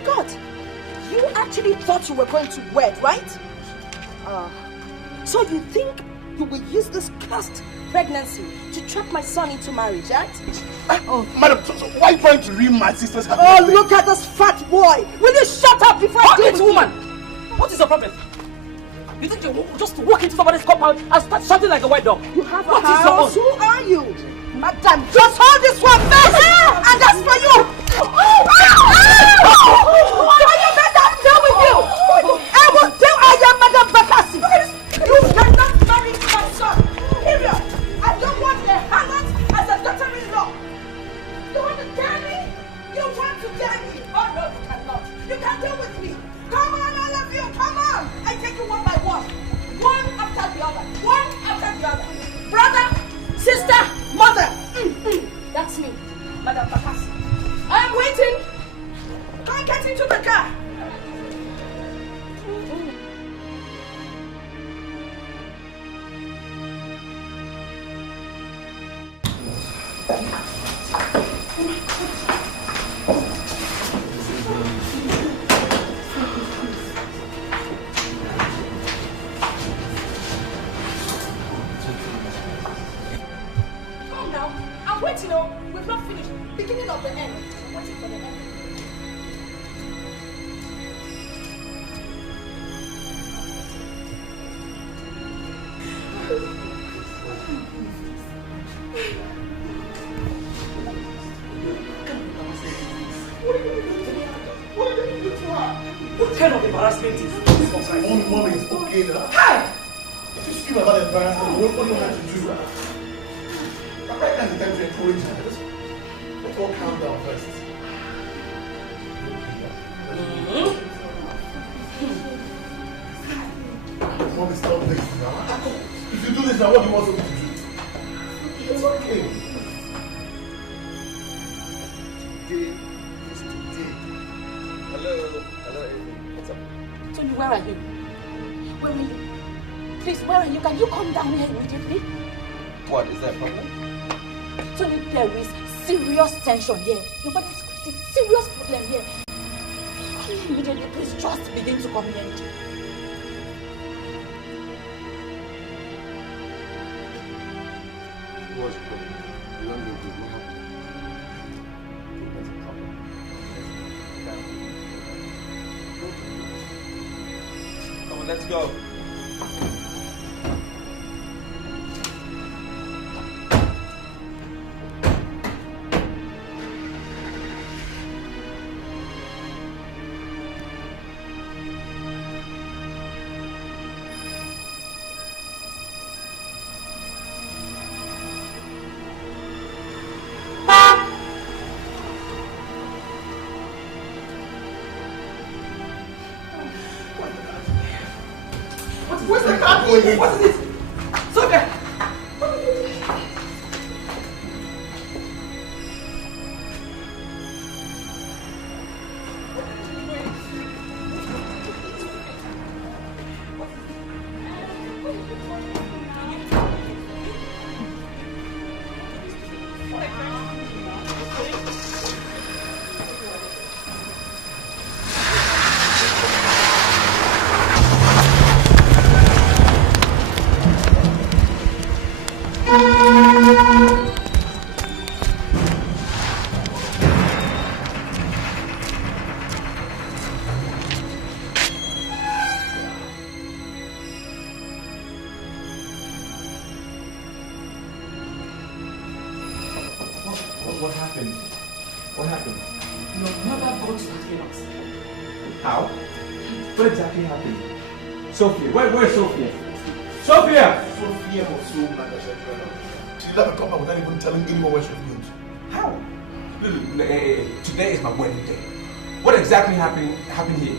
forgot. You actually thought you were going to wed, right? So you think you will use this cursed pregnancy to trap my son into marriage, right? Madam, so why are you trying to ruin my sister's happy birthday? Oh, look at this fat boy! Will you shut up before I deal with woman? What is your problem? You think you just walk into somebody's compound and start shouting like a white dog? You have a house? Who are you? Madam, just hold this one first! And that's for you! Why you madam deal with you? I will tell Madam Bakassi! You cannot marry my son! Period! I don't want a harlot as a daughter-in-law! You want to dare me? You want to dare me? Oh no, you cannot! You can't deal with me! Come on, all of you! Come on! I take you one by one! One after the other! One after the other! Brother! Sister! Mother! That's me, Madam Bakassi. I am waiting! Come get into the car! We've not finished. Beginning of the end. I'm waiting for the end. What kind of embarrassment is this? Mommy, it's okay now. Hi! If you scream about embarrassment, what do you have to do? Right now is the time to encourage her. Let's all calm down first. Mommy, stop this now. If you do this now, what do you want me to do? It's okay. Today is today. Hello, what's up? Tony, where are you? Where are you? Please, where are you? Can you come down here immediately? What, is that a problem? Tony, there is serious tension here. Your body is creating serious problem here. Come immediately, please just begin to come here. What's the problem? You don't look good. What happened? That's a problem. Come on, let's go. Where's the car going? What is it? Sophia! What happened? What happened? Your mother got to us. How? What exactly happened? Sophia, where's Sophia? Sophia! Sophia was so mad at her. She left the compound without even telling anyone where she was going to. How? Today is my wedding day. What exactly happened here?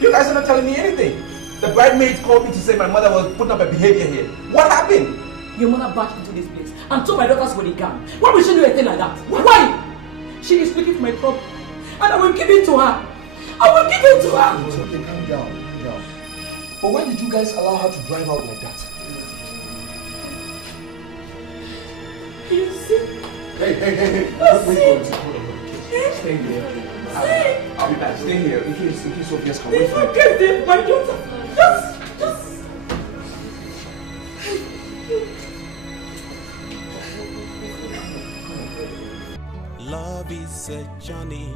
You guys are not telling me anything. The bridesmaids called me to say my mother was putting up a behavior here. What happened? Your mother barged into this place and told my daughters where they can. Why would she do a thing like that? Why? She is looking for my trouble. And I will give it to her. I will give it to her. Okay, calm down. But why did you guys allow her to drive out like that? You see? Hey. Hold on. Stay there. I'll be back. Stay here in case Sophia's coming. If I get it, my daughter, just. Love is a journey,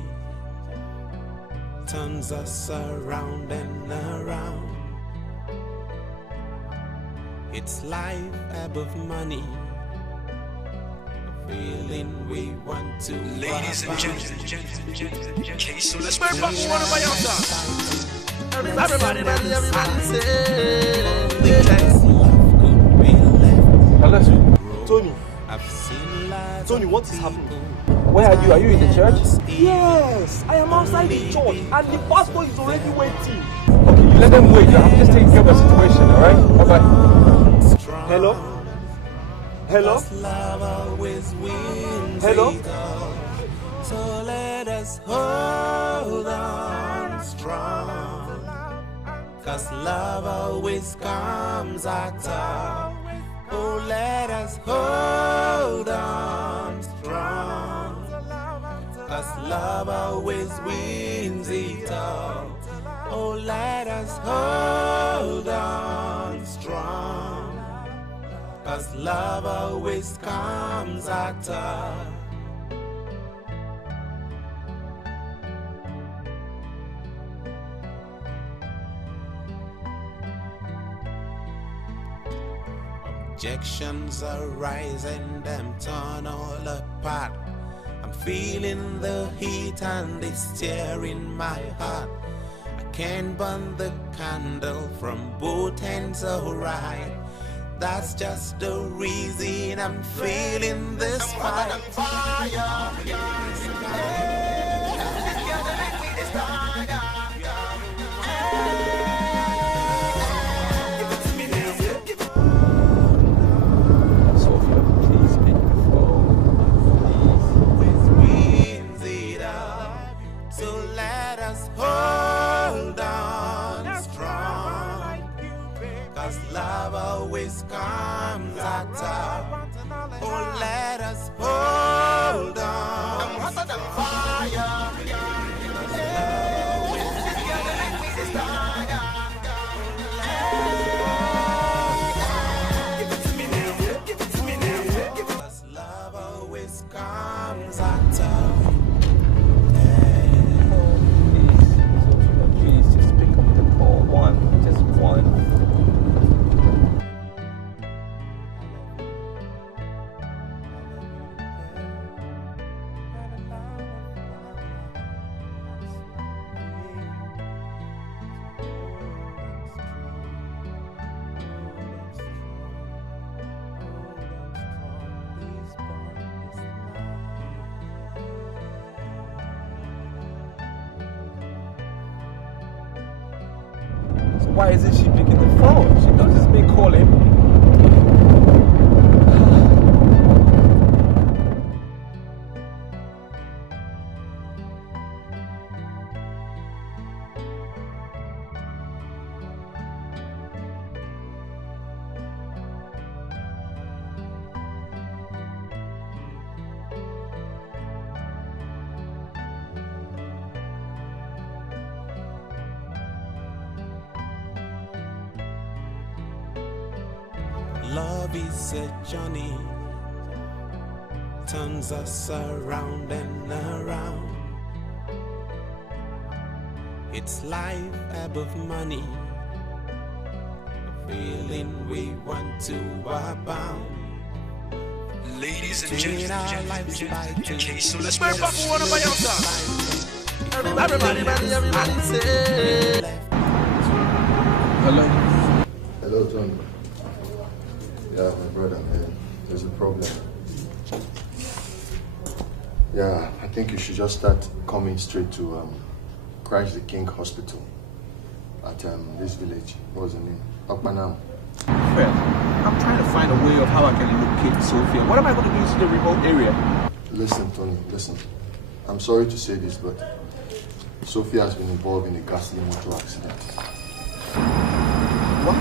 turns us around and around. It's life above money, a feeling we want to. Ladies and gentlemen, okay, so let's bring back one of my own. Everybody say, Hello, Tony. I've seen life. Tony, what is happening? where are you? Are you in the church? Yes, I am outside the church and the pastor is already waiting. Okay, you let them wait. I'm just taking care of the situation, alright? Bye-bye. Hello? Hello? Hello? So let us hold on strong, 'cause love always comes at all. Oh, let us hold on strong, 'cause love always wins it all. Oh, let us hold on strong, 'cause love always comes at all. Objections arise and I'm torn all apart. I'm feeling the heat and it's tearing my heart. I can't burn the candle from both ends, alright. That's just the reason I'm feeling this fire. Love always comes at top. Oh, let us hold on. I'm hotter than fire. Give it to me now. Give it to me now. 'Cause love always comes at top. Please just pick up the call. Just one. Why isn't she picking the phone? She knows it's me calling. Love is a journey, turns us around and around. It's life above money, a feeling we want to abound. ladies and gentlemen, okay, so let's bring back one of my own. Everybody say. Hello. Hello, Tony. Yeah, my brother, man. There's a problem. Yeah, I think you should just start coming straight to Christ the King Hospital at this village. What was the name? Okpanam. Fred, I'm trying to find a way of how I can locate Sophia. What am I going to do in the remote area? Listen, Tony, listen. I'm sorry to say this, but Sophia has been involved in a ghastly motor accident. What?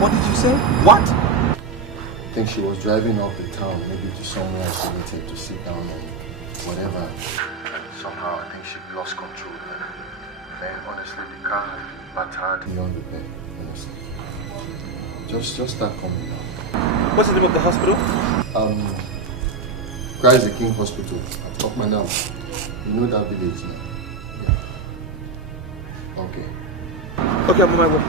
What did you say? What? I think she was driving off the town, maybe to somewhere isolated to sit down and whatever. And somehow I think she lost control there. And honestly, the car had battered beyond repair, honestly. Just start coming now. What's the name of the hospital? Christ the King Hospital at Okmanam. You know that village now? Yeah. Okay. Okay, I'm on my way.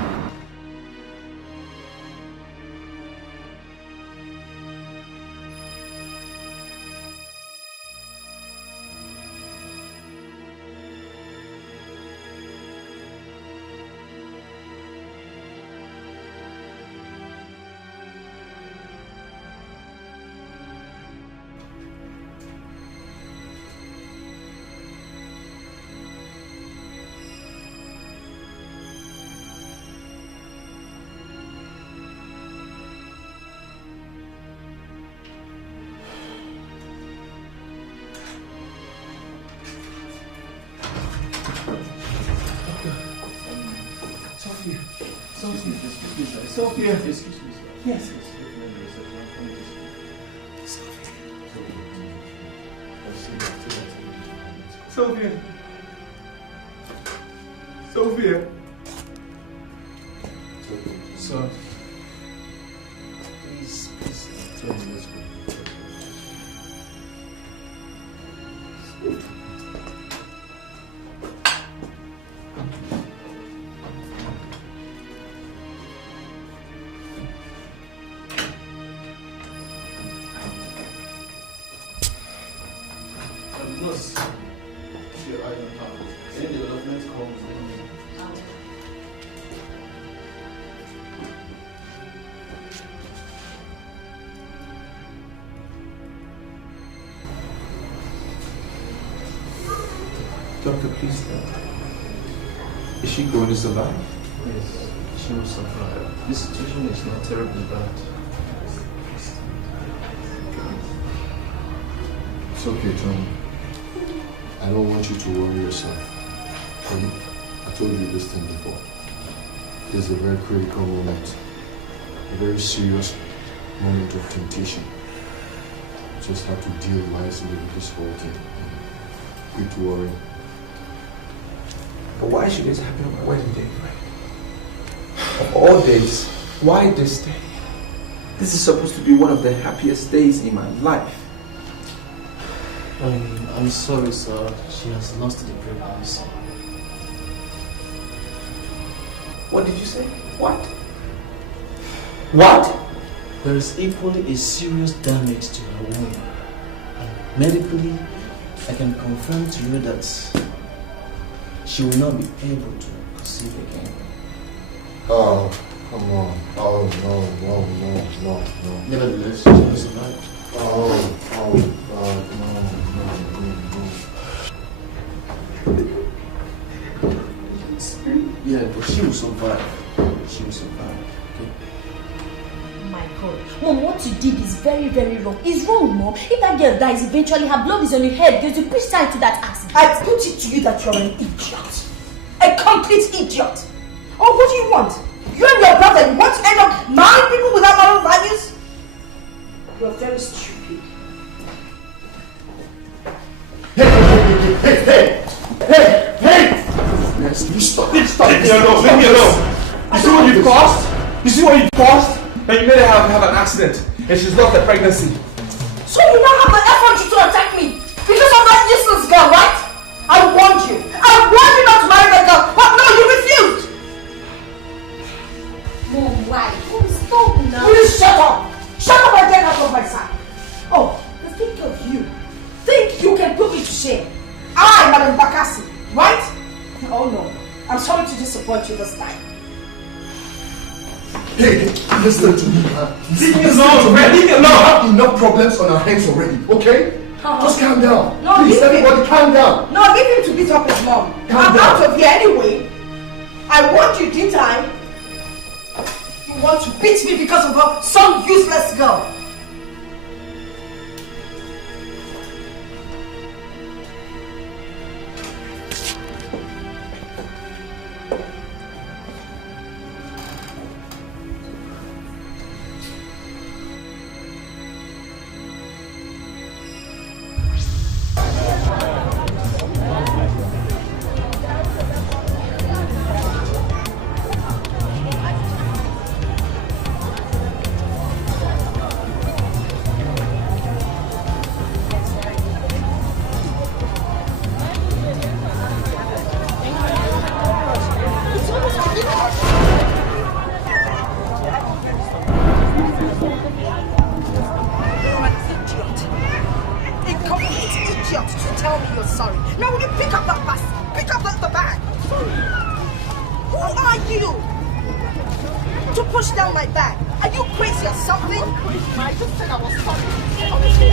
Sophia, excuse me, sir. Yes. Sophia. Sophia. Sir. Please. Tell me, let's go. Doctor, please tell me. Is she going to survive? Yes, she will survive. This situation is not terribly bad. It's okay, John. I don't want you to worry yourself. I told you this thing before. This is a very critical moment. A very serious moment of temptation. You just have to deal wisely with this whole thing. Quit worrying. But why should this happen on my wedding day, right? Of all days, why this day? This is supposed to be one of the happiest days in my life. I'm sorry, sir. She has lost the pregnancy. What did you say? What? What? There is equally a serious damage to her womb. Medically, I can confirm to you that she will not be able to conceive again. Oh, come on. Oh, no. Nevertheless, she will survive. Oh, God, no. Yeah, but she will survive. She will survive. Okay? My God. Mom, what you did is very, very wrong. It's wrong, Mom. If that girl dies eventually, her blood is on your head because you pushed her into that accident. I put it to you that you're an idiot. A complete idiot. Oh, what do you want? You and your brother, you want to end up marrying people without moral values? You're very stupid. Hey! Yes, you stop. Leave me alone. You see what you've caused? And you made her have an accident. And she's lost the pregnancy. So you now have the effort to attack me because of that useless girl, right? I warned you. I warned you not to marry that girl, but no, you refused. Mom, why? Oh, stop now. Please shut up. Shut up and get out of my sight. Oh, think of you. Think you can put me to shame. I, Madam Bakassi, right? Oh no, I'm sorry to disappoint you this time. Hey, listen to me, man. Leave me alone. We have enough problems on our hands already, okay? Just calm down. No, please, everybody calm down. No, leave him to beat up his mom. I'm out of here anyway. I warned you, didn't I? You want to beat me because of some useless girl. you to push down my bag? Are you crazy or something? I just said I was sorry. Honestly,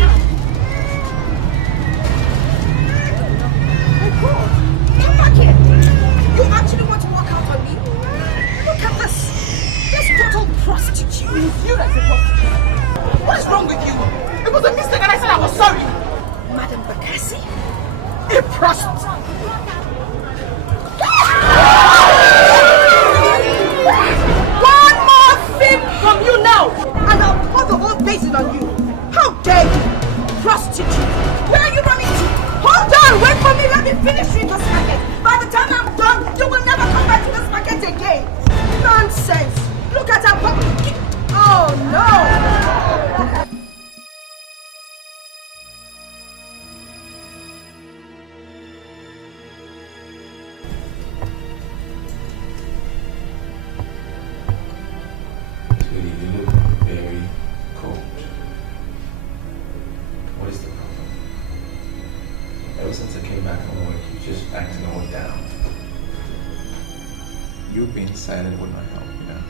my God. Come back here. You actually want to walk out on me? Look at this. This total prostitute. You as a prostitute. What is wrong with you? It was a mistake and I said I was sorry. Madam Bakassi? A prostitute. One more thing from you now, and I'll pour the whole basin on you. How dare you? Prostitute. Where are you running to? Hold on, wait for me, let me finish with this packet. By the time I'm done, you will never come back to this packet again. Nonsense. Look at her pocket. Oh no. Silent would not help, you know.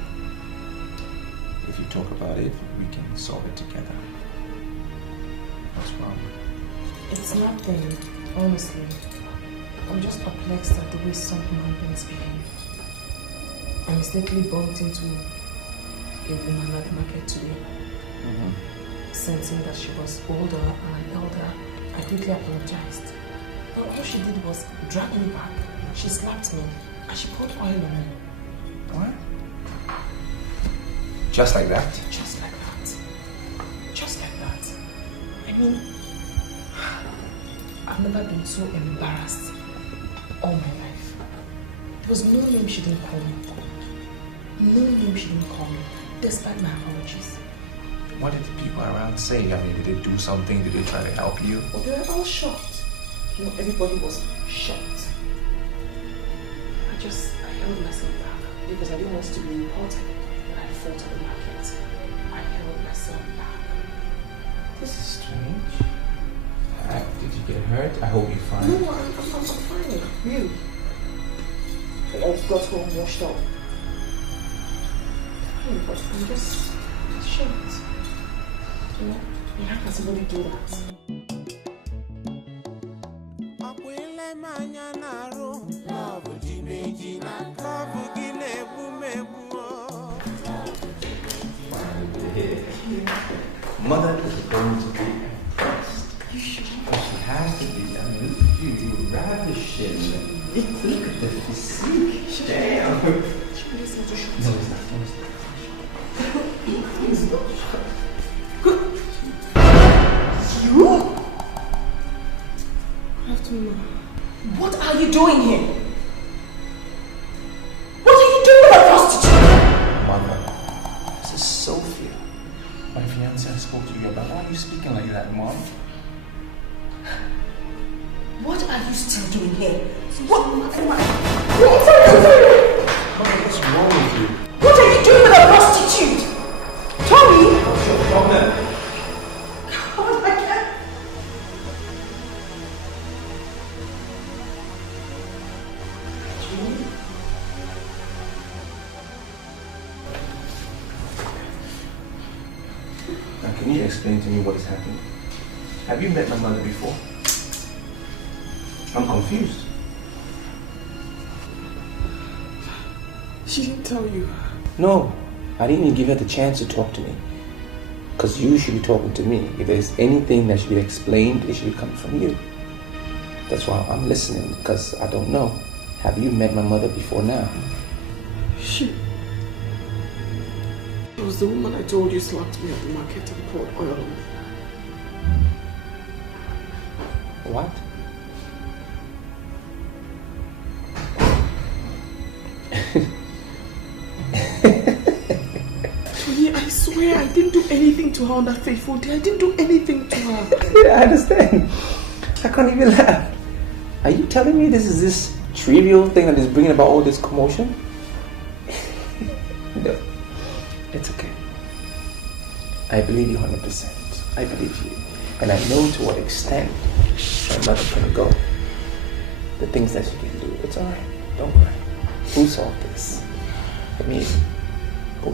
If you talk about it, we can solve it together. What's wrong? It's nothing, honestly. I'm just perplexed at the way some human beings behave. I mistakenly bumped into a woman at the market today. Sensing that she was older and an elder, I quickly apologized. But all she did was drag me back. She slapped me and she poured oil on me. What? Just like that? Just like that. Just like that. I mean, I've never been so embarrassed all my life. There was no name she didn't call me. No name she didn't call me, despite my apologies. What did the people around say? I mean, did they do something? Did they try to help you? They were all shocked. You know, everybody was shocked. I held myself back because I didn't want to be reported that I fought at the market. I held myself back. This is strange. Did you get hurt? I hope you're fine. No, I'm fine. Really? I got home washed up. Fine, but I'm just shocked. You know, how can somebody do that? Mother is going to be impressed. You should. She has to be. I mean, look at you. You're ravishing. Look at the physique. Damn. No, it's not. You? Afternoon. What are you doing here? What are you doing with a prostitute? Mother, this is Sophia. My fiancé I spoke to you about. Why are you speaking like that, Mom? What are you still doing here? What's wrong with you? What are you doing with a prostitute? Tommy? What's your problem? God, I can't. Now, can you explain to me what is happening? Have you met my mother before? I'm confused. She didn't tell you. No, I didn't even give her the chance to talk to me. Because you should be talking to me. If there's anything that should be explained, it should be coming from you. That's why I'm listening, because I don't know. Have you met my mother before now? She was the woman I told you slapped me at the market and poured oil on me. What? Tony, I swear I didn't do anything to her on that fateful day. I didn't do anything to her. I understand. I can't even laugh. Are you telling me this is this trivial thing that is bringing about all this commotion? No, it's okay. I believe you 100%. I believe you. And I know to what extent my mother can go. The things that she can do. It's alright. Don't cry. We'll solve this. Let me,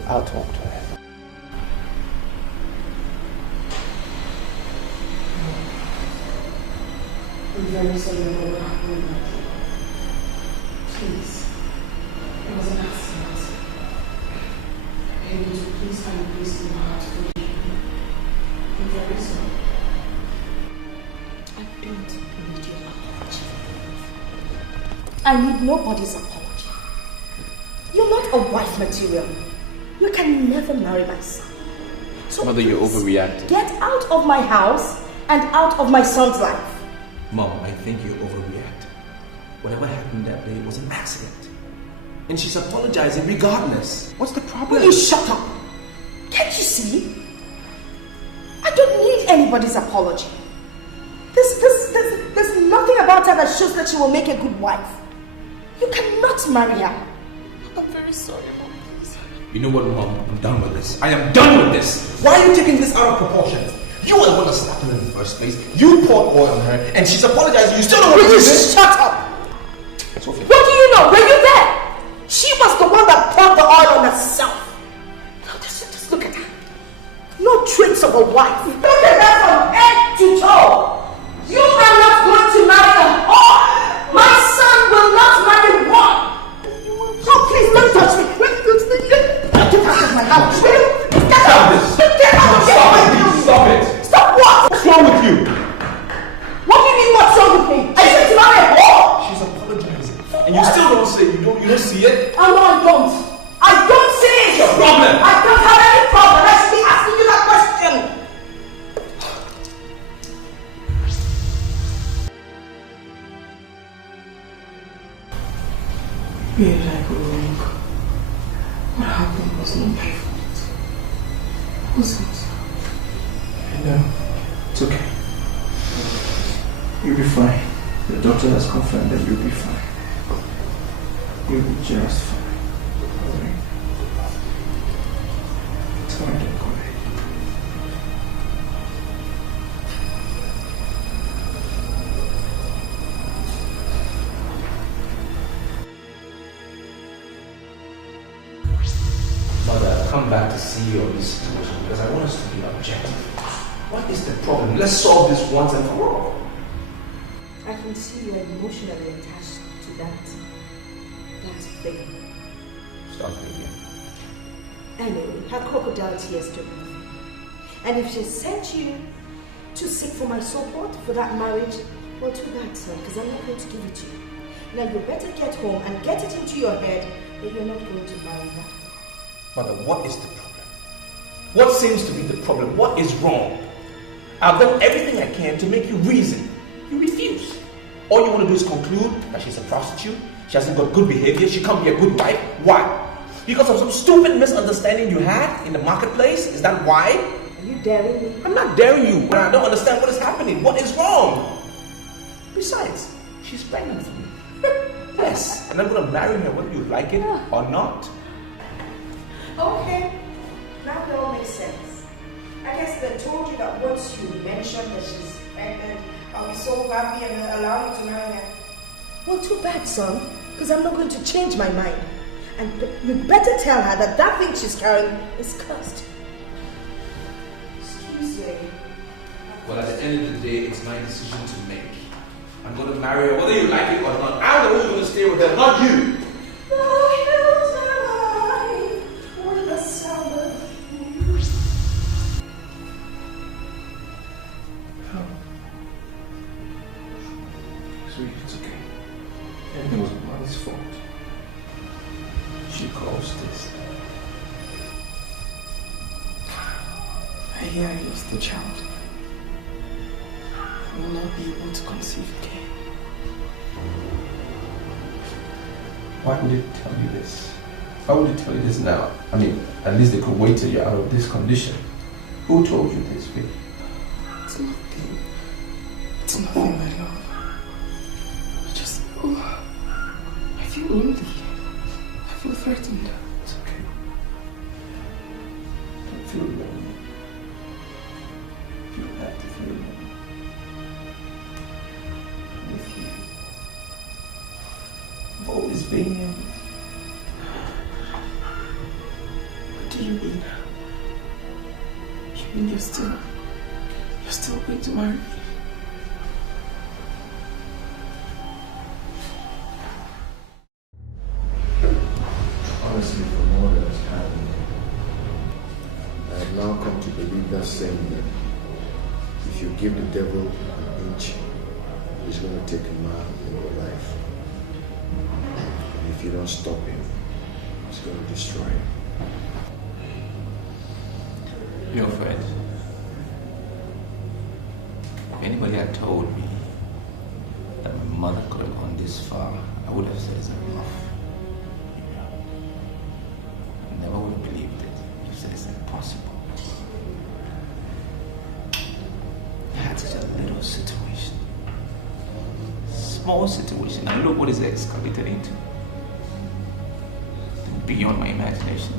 I'll talk to her. I'm very sorry about what happened. Please. It was an accident. I need to please find a place in my heart to forgive me. I'm very sorry. I don't need your apology. I need nobody's apology. You're not a wife material. You can never marry my son. So Mother, you're overreacting. Get out of my house and out of my son's life. Mom, I think you overreact. Whatever happened that day was an accident. And she's apologizing regardless. What's the problem? Will you shut up? Can't you see? I don't need anybody's apology. There's nothing about her that shows that she will make a good wife. You cannot marry her. I'm very sorry, Mom. Please. You know what, Mom? I'm done with this. I am done with this. Why are you taking this out of proportion? You were the one that slapped her in the first place. You poured oil on her, and she's apologizing. You still don't want to do this? Shut up! Sophia. What do you know? Were you there? She was the one that poured the oil on herself. Now just look at her. No traits of a wife. Look at her from head to toe. You are not going to marry a whore. My son will not marry one. Oh, please don't touch me. Get out of my house. Stop this. Get out. Stop it. Stop it. Stop what? What's wrong with you? What do you mean what's wrong with me? I said to marry a whore. She's apologizing. And you still don't say, you don't see it? Oh, no, I don't. I don't see it. What's your problem? I don't have any problem. I should be asking you that question. Where did I go wrong? What happened was not my fault. It wasn't. I know. It's okay. You'll be fine. The doctor has confirmed that you'll be fine. You'll be just fine. Alright? It's alright, don't cry. Mother, I've come back to see you on this situation because I want us to be objective. What is the problem? Let's solve this once and for all. I can see you're emotionally attached to that thing. Start me again. Anyway, her crocodile tears to me. And if she sent you to seek for my support for that marriage, well, too bad, son, because I'm not going to give it to you. Now you better get home and get it into your head that you're not going to marry that. Mother, what is the problem? What seems to be the problem? What is wrong? I've done everything I can to make you reason. You refuse. All you want to do is conclude that she's a prostitute, she hasn't got good behavior, she can't be a good wife. Why? Because of some stupid misunderstanding you had in the marketplace? Is that why? Are you daring me? I'm not daring you, but I don't understand what is happening. What is wrong? Besides, she's pregnant for me. Yes, and I'm going to marry her whether you like it or not. Okay, now it all makes sense. I guess they told you that once you mentioned that she's pregnant, I'll be so happy and allow you to marry her. Well, too bad, son, because I'm not going to change my mind. And you better tell her that that thing she's carrying is cursed. Excuse me. Well, at the end of the day, it's my decision to make. I'm going to marry her whether you like it or not. I'm the one who's going to stay with her, not you. Sweet, it's okay. Everything was Mom's fault. She caused this. I hear I lost the child. I will not be able to conceive again. Why would it tell you this? Why would it tell you this now? I mean, at least they could wait till you're out of this condition. Who told you this, baby? It's nothing. It's nothing, my love. I just feel... I feel lonely. I feel threatened. It's okay. Don't feel lonely. You don't have to feel lonely. I'm with you. I've always been here with you. you mean? You mean you're still going to marry me? Honestly, from all that has happened, I have now come to believe that saying that if you give the devil an inch, he's going to take a mile in your life. And if you don't stop him, he's going to destroy you. Your friend. If anybody had told me that my mother could have gone this far, I would have said it's enough. I never would have believed it. You said it's impossible. I had such a little situation. Small situation. And look what it's escalated into. Beyond my imagination.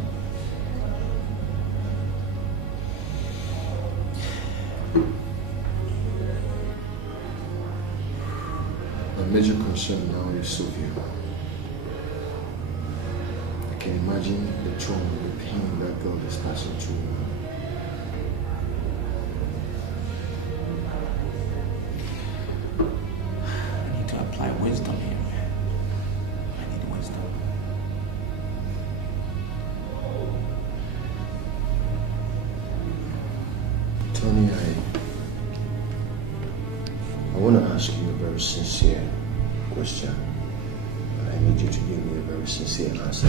My major concern now is Sophia. I can imagine the trauma, the pain that girl is passing through now. I need to apply wisdom here. I need wisdom. Tony, I want to ask you a very sincere question, and I need you to give me a very sincere answer.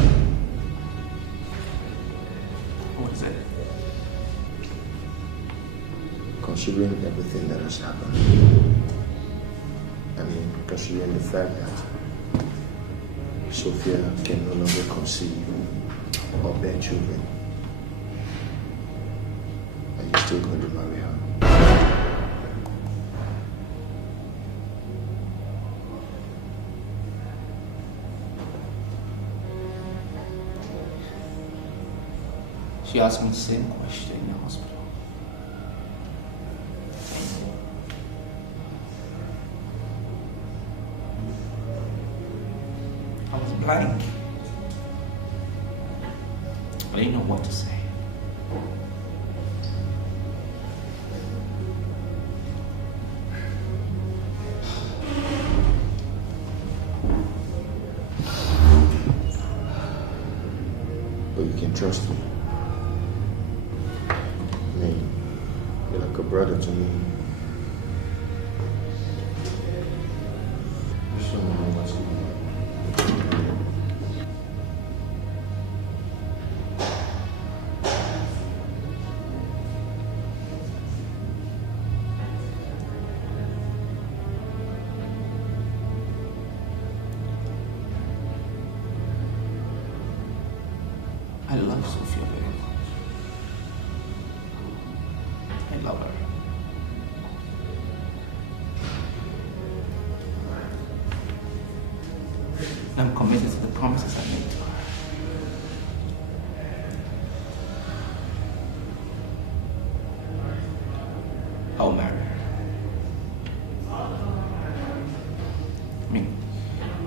What is it? Considering everything that has happened, I mean, considering the fact that Sophia can no longer conceive or bear children, are you still going to marry her? She asked me the same question in the hospital. I was blank. I didn't know what to say. But you can trust me. You're like a brother to me. I just don't know what's going on. I love Sophia very much. I love her. I'm committed to the promises I made to her. I'll marry her. I mean,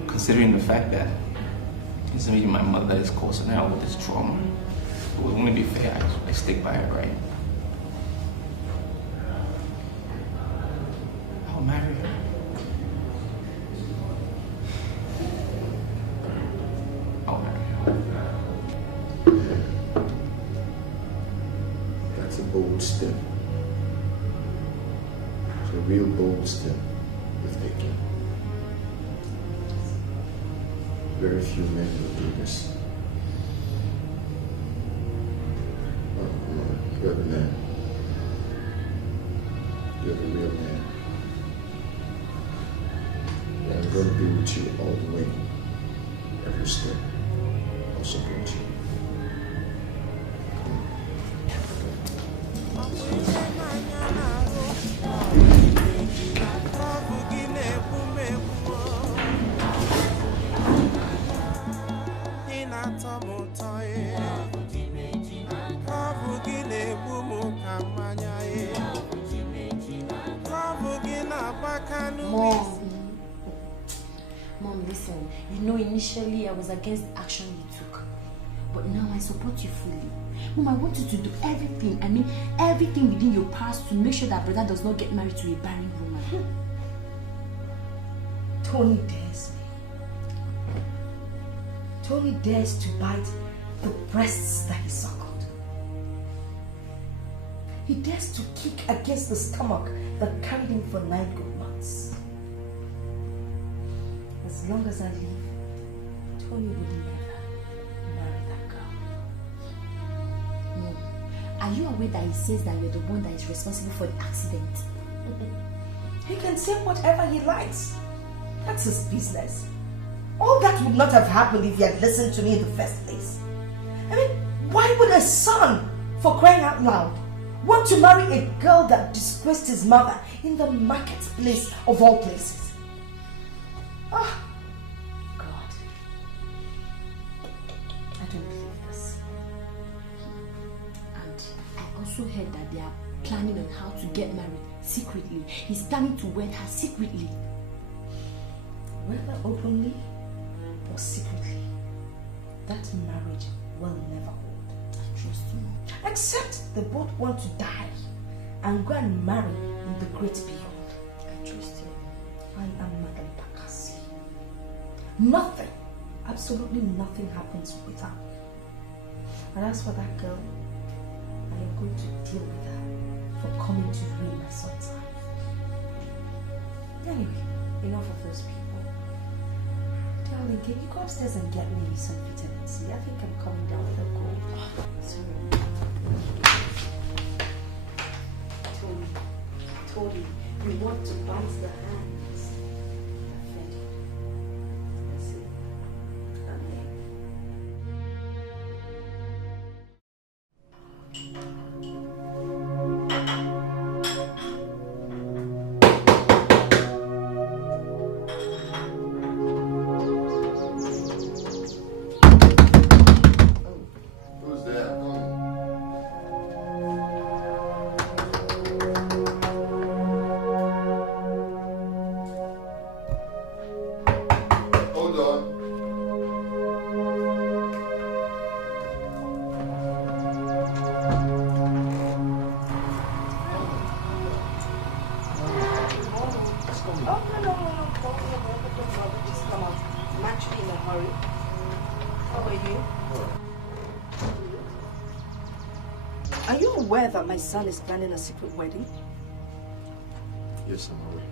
considering the fact that it's me and my mother that is causing her with this trauma, it would only be fair I stick by her, right? I'll marry her. I'll marry her. That's a bold step. It's a real bold step you're taking. Very few men will do this. Oh, come on. You're the man. You're the real man. And I'm going to be with you all the way. Every step. I'll support you. Mom, listen, you know initially I was against the action you took. But now I support you fully. Mom, I want you to do everything. I mean, everything within your past to make sure that brother does not get married to a barren woman. Tony dares me. Tony dares to bite the breasts that he suckled. He dares to kick against the stomach that carried him for 9 good months. As long as I live, Tony would never marry that girl. No. Are you aware that he says that you're the one that is responsible for the accident? He can say whatever he likes. That's his business. All that would not have happened if he had listened to me in the first place. I mean, why would a son, for crying out loud, want to marry a girl that disgraced his mother in the marketplace of all places? Ah, God. I don't believe this. And I also heard that they are planning on how to get married secretly. He's planning to wed her secretly. Whether openly or secretly, that marriage will never hold. I trust you. Except they both want to die and go and marry in the great beyond. I trust you. I am Madam Bakasi. Nothing, absolutely nothing happens without me. And as for that girl, I am going to deal with her for coming to ruin my son's life. Anyway, enough of those people. Darling, can you go upstairs and get me some vitamin C? I think I'm coming down with a cold. Sorry. Tony, you want to bite the hands that fed you. I see. Who's there? Hold on. Oh, no, don't bother, just come out. I'm actually in a hurry. How are you? Are you aware that my son is planning a secret wedding? Yes, I'm aware.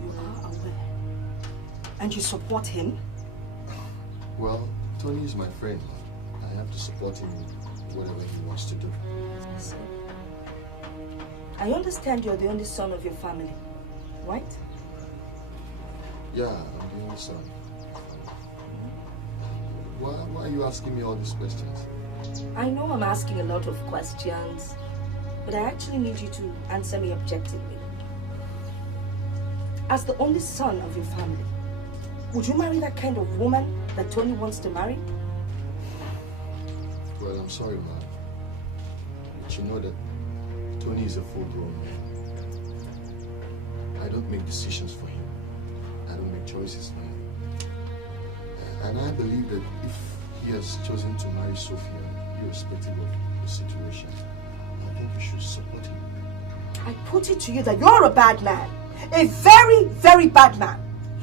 You are aware. And you support him? Well, Tony is my friend. I have to support him in whatever he wants to do. So, I understand you're the only son of your family, right? Yeah, I'm the only son. Why are you asking me all these questions? I know I'm asking a lot of questions, but I actually need you to answer me objectively. As the only son of your family, would you marry that kind of woman that Tony wants to marry? Well, I'm sorry, man. But you know that Tony is a full-grown man. I don't make decisions for him. I don't make choices for him. And I believe that if he has chosen to marry Sophia, irrespective of the situation, I think we should support him. I put it to you that you're a bad man. A very, very bad man.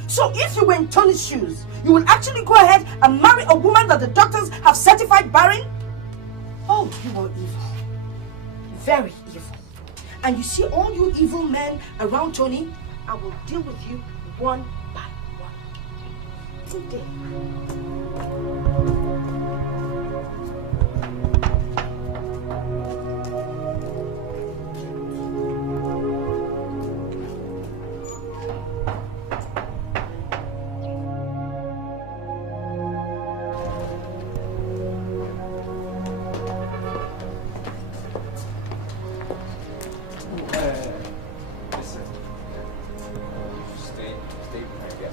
So if you were in Tony's shoes, you will actually go ahead and marry a woman that the doctors have certified barren? Oh, you are evil. Very evil. And you see all you evil men around Tony, I will deal with you one by one. Today.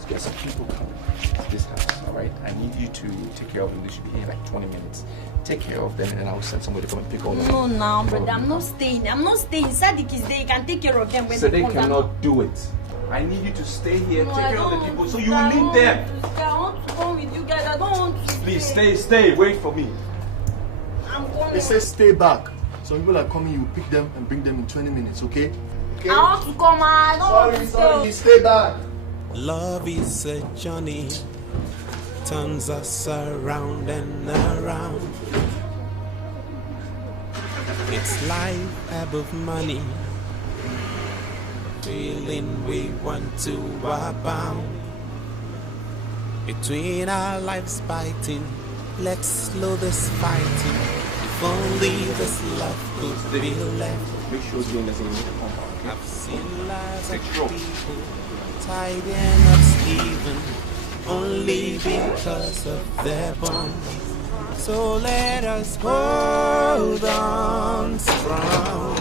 There's some people coming to this house, all right? I need you to take care of them. They should be here in like 20 minutes. Take care of them, and then I'll send somebody to come and pick all of them. No, now, brother, I'm not staying. Sadik is there. You can take care of them when So they they come down. cannot do it. I need you to stay here, No, take I care of the don't people, so want you to. leave them. I want to come with you guys. I don't want to stay. Please stay, wait for me. I'm coming. It says stay back. Some people are coming, you pick them and bring them in 20 minutes, okay? Okay? I want to come, I don't want to Sorry, stay back. Love is a journey, turns us around and around. It's life above money, feeling we want to abound. Between our lives fighting, let's slow this fighting. If only this love could be left. Make sure you're in the same compound. I've seen lives of people tied and not even, only because of their bond. So let us hold on strong,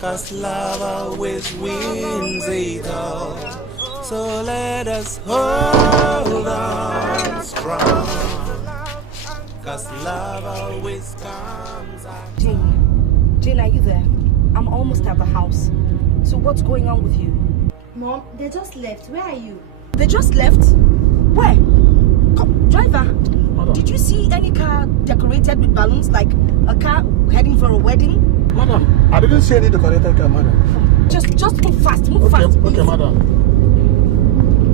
'cause love always wins it all. So let us hold on strong, 'cause love always comes out. Jane, are you there? I'm almost at the house. So what's going on with you? Mom, they just left. Where are you? They just left? Where? Come, driver. Did you see any car decorated with balloons, like a car heading for a wedding? Madam, I didn't see any decorated car, madam. Just move fast, move fast. Okay, madam.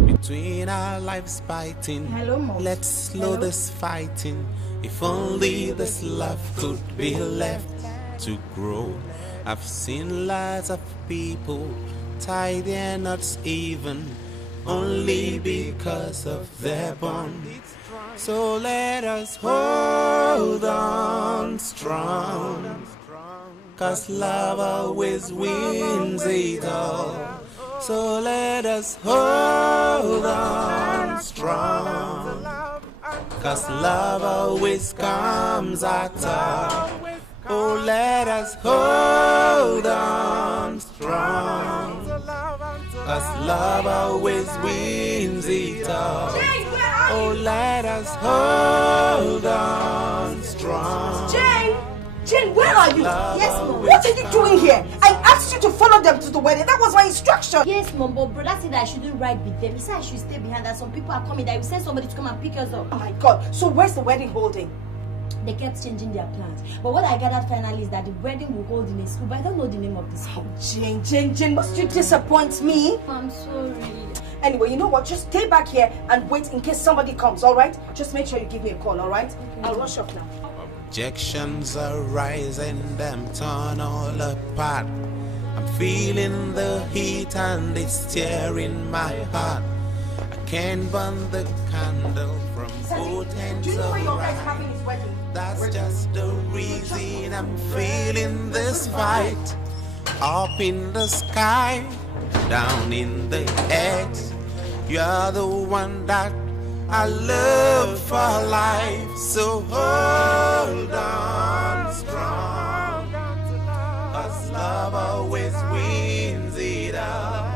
Between our lives fighting, hello, Mom. Let's slow this fighting. If only this love could be left to grow. I've seen lots of people tie their knots even, only because of their bond. So let us hold on strong, 'cause love always wins it all. So let us hold on strong, 'cause love always comes at top. Oh, let us hold on strong, 'cause love always wins it all. Oh, let us hold on strong. Jane, where are you? Yes, Mom. What are you doing here? I asked you to follow them to the wedding. That was my instruction. Yes, Mom, but brother said I shouldn't ride with them. He said I should stay behind, that some people are coming, that I will send somebody to come and pick us up. Oh my God. So where's the wedding holding? They kept changing their plans. But what I gathered finally is that the wedding will hold in a school, but I don't know the name of the school. Jane, must you disappoint me? I'm sorry. Anyway, you know what? Just stay back here and wait in case somebody comes, alright? Just make sure you give me a call, alright? Okay. I'll rush off now. Objections arise and I'm torn all apart. I'm feeling the heat and it's tearing my heart. I can't burn the candle from both ends Do you know where your guy's of having his wedding? That's just the reason I'm feeling this fight. Up in the sky, down in the earth, you're the one that I love for life. So hold on strong, 'cause love always wins it all.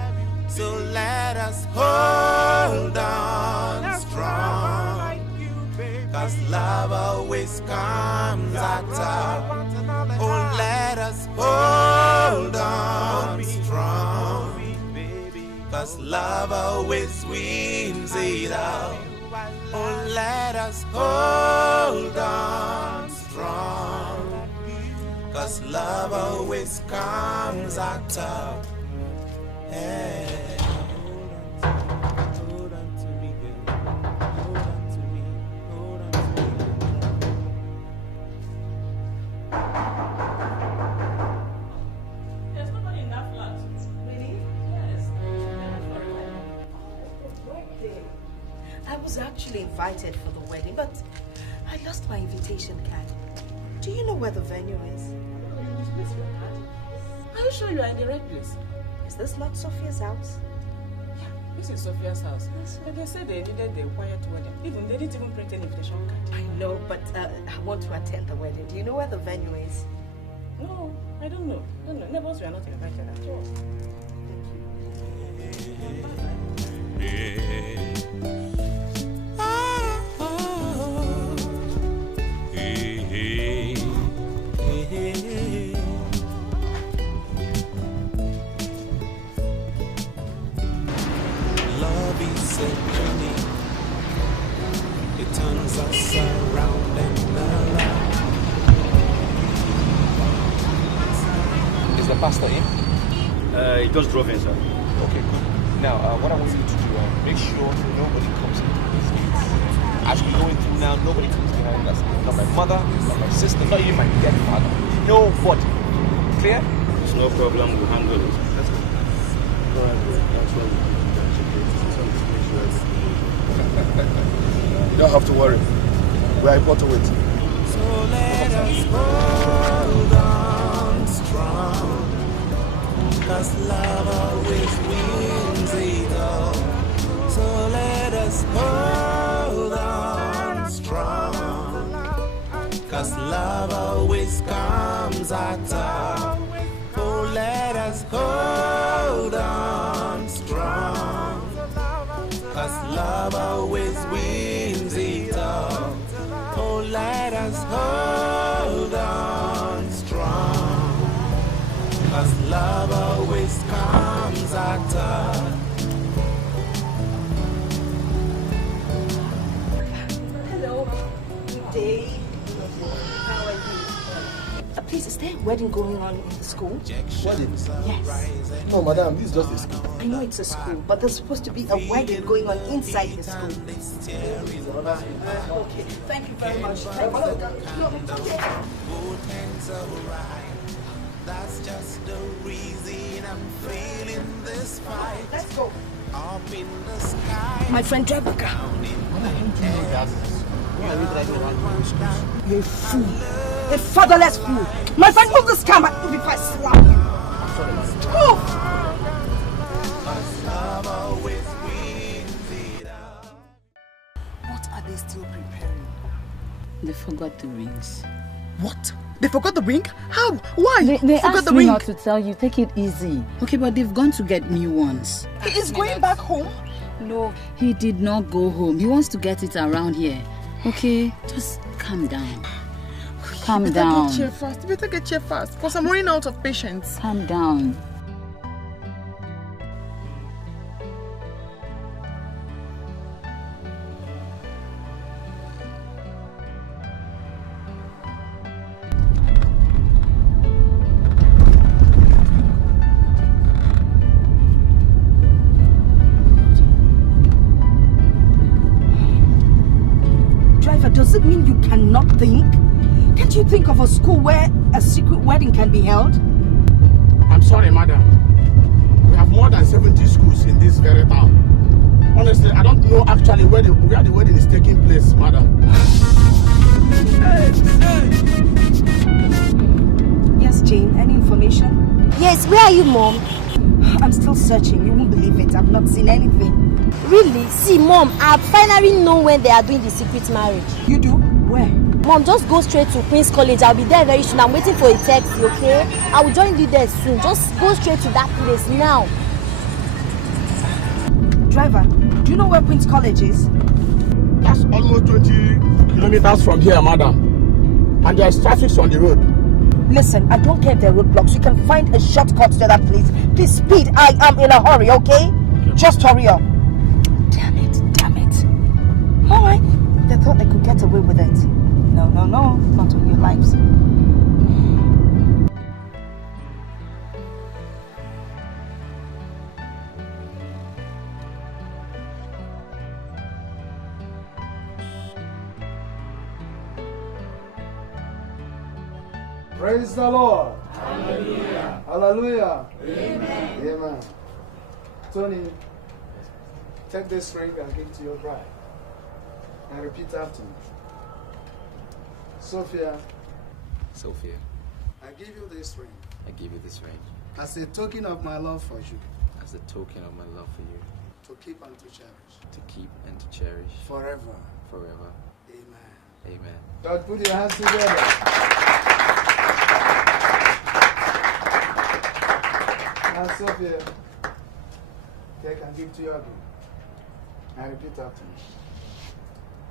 So let us hold on strong, 'cause love always comes at top. Oh, let us hold on strong, 'cause love always wins it all. Oh, let us hold on strong, 'cause love always comes at top. Hey. Hold on to me, girl. Hold on to me. Hold on to me. There's nobody in that flat. Really? Yes. I was actually invited for the wedding, but I lost my invitation card. Do you know where the venue is? Are you sure you are in the right place? Is this not Sophia's house? Yeah, this is Sophia's house. But they said they needed the quiet wedding. Even they didn't even print an invitation card. I know, but I want to attend the wedding. Do you know where the venue is? No, I don't know. Neighbors were not invited at all. Love is a journey, it turns us He just drove in, sir. Okay, good. Now, what I want you to do, make sure nobody comes into this gate. As we're going through now, nobody comes behind us. Not my mother, not my sister, not even my dead father. Nobody. Clear? It's no problem, we'll handle it. Let's go. That's what you don't have to worry. We're important with. So let us hold on strong, 'cause love always wins it all. So let us hold on strong, 'cause love always comes at top. Oh, let us hold on strong, 'cause love always wins it all. Oh, let us hold on strong, 'cause love always comes at top. Hello. Good day. How are you? Please, is there a wedding going on in the school? Wedding? Yes. No, madam, this is just a school. I know it's a school, but there's supposed to be a wedding going on inside the school. Okay, thank you very much. Thank you. That's just the reason I'm feeling this fight. Let's go. Up in the sky. My friend, drive the car. You're a fool. A fatherless fool. My friend, move this car before I slap you. Move! What are they still preparing? They forgot the rings. What? They forgot the ring? How? Why? They forgot asked the me ring? not to tell you. Take it easy. Okay, but they've gone to get new ones. He is going back home? No, he did not go home. He wants to get it around here. Okay, just calm down. Calm down. You better get here fast. Because I'm running out of patience. Calm down. Does it mean you cannot think? Can't you think of a school where a secret wedding can be held? I'm sorry, madam. We have more than 70 schools in this very town. Honestly, I don't know actually where the wedding is taking place, madam. Yes, Jane, any information? Yes, where are you, Mom? I'm still searching. You won't believe it. I've not seen anything. Really? See, Mom, I've finally known when they are doing the secret marriage. You do? Where? Mom, just go straight to Queen's College. I'll be there very soon. I'm waiting for a taxi, okay? I will join you there soon. Just go straight to that place now. Driver, do you know where Queen's College is? That's almost 20 kilometers from here, madam. And there's traffic on the road. Listen, I don't care if there are roadblocks. You can find a shortcut to that place. Please speed. I am in a hurry, okay? Just hurry up. Damn it. Alright. They thought they could get away with it. No. Not on your lives. Praise the Lord. Hallelujah. Hallelujah. Amen. Amen. Tony, take this ring and give it to your bride. And repeat after me. Sophia, I give you this ring. I give you this ring As a token of my love for you. as a token of my love for you, To keep and to cherish. to keep and to cherish Forever. forever. Amen. Amen. God, put your hands together. Now, Sophia, take and give to your girl. And repeat after me.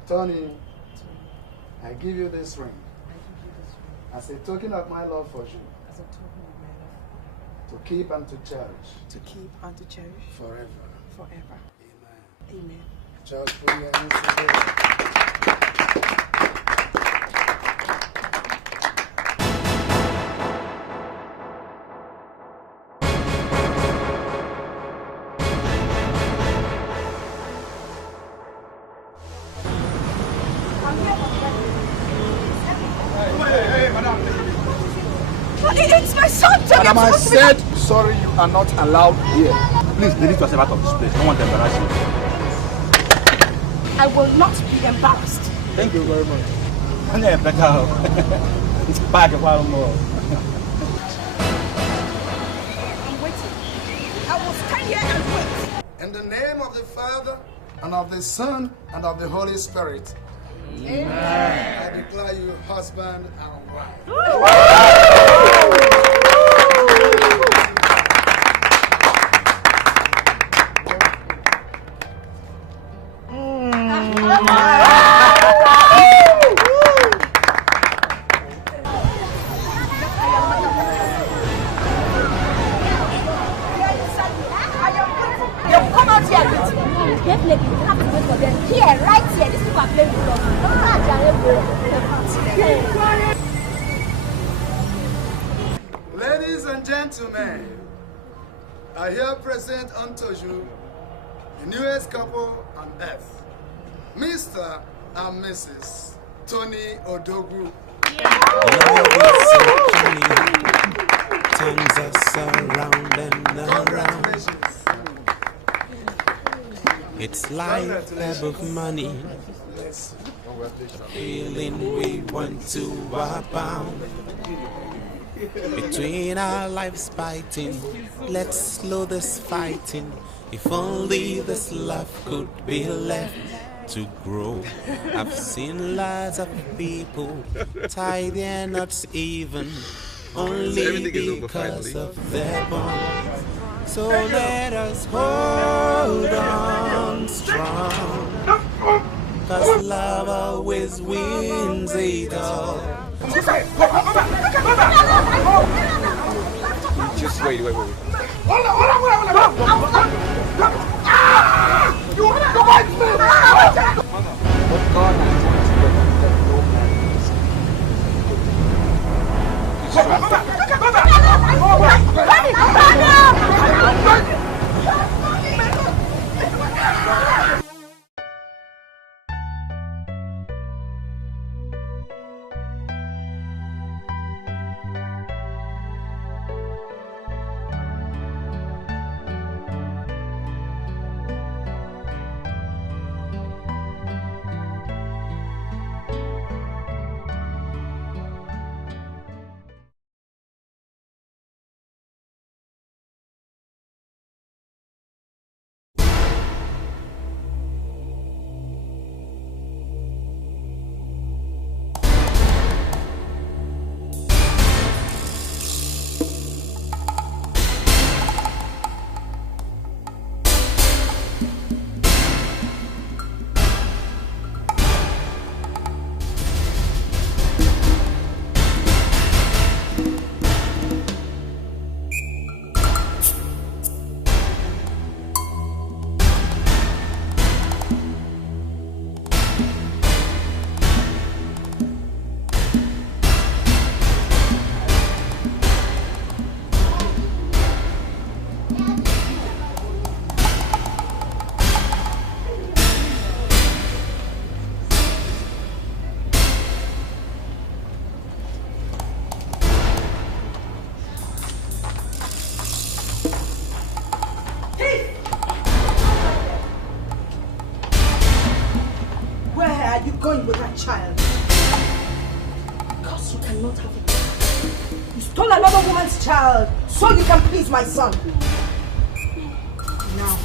Tony, I give you this ring. As a token of my love for you. As a token of my love. To keep and to cherish. To keep and to cherish. Forever. Forever. Amen. Church, put your hands together. son, Johnny! Madam, I said sorry, you are not allowed here. Please, delete yourself out of this place. I don't want to embarrass you. I will not be embarrassed. Thank you very much. It's back a while more. I'm waiting. I will stand here and wait. In the name of the Father, and of the Son, and of the Holy Spirit. Amen. I declare you husband and wife. Definitely, you have to wait for them here, right here. These people are playing with us. Ladies and gentlemen, I here present unto you the newest couple on earth, Mr. and Mrs. Tony Odogwu. Tongues are surrounding around. It's life of money. Feeling we want to abound. Between our lives fighting, let's slow this fighting. If only this love could be left to grow. I've seen lots of people tie their knots even, only because of their bonds. So let us hold on strong, 'cause love always wins it all. Just wait. Hold on. You What God going with that child? Because you cannot have it. You stole another woman's child so you can please my son. Now,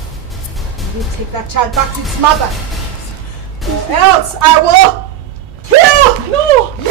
you will take that child back to its mother. Or else I will kill! No! No!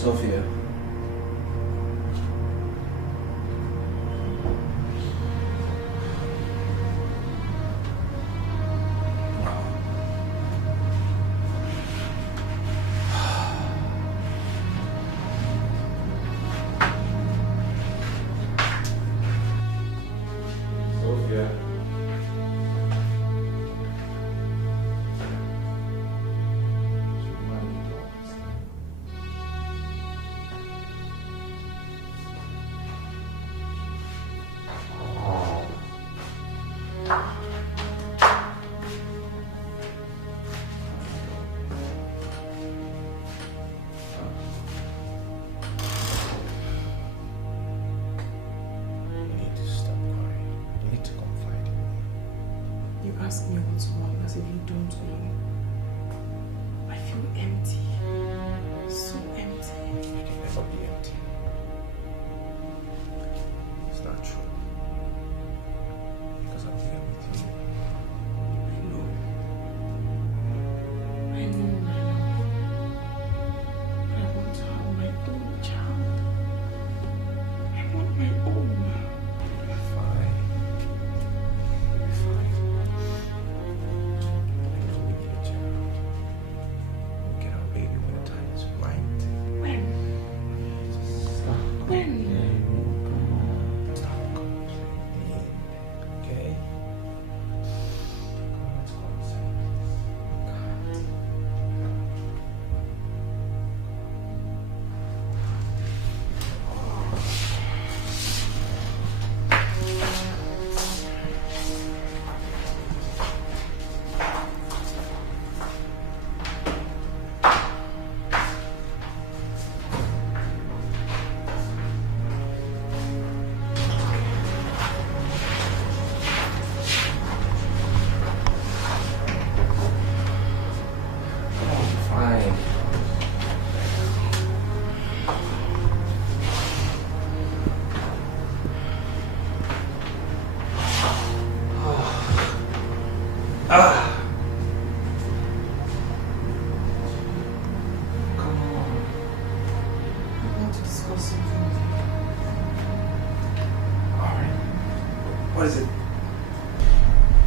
Sophia. Ask me what's wrong as if you don't know. I feel empty. So empty. You can never be empty. It's not true. Because I'm here with you. I know. I know. I want to have my own child. I want my own. What is it?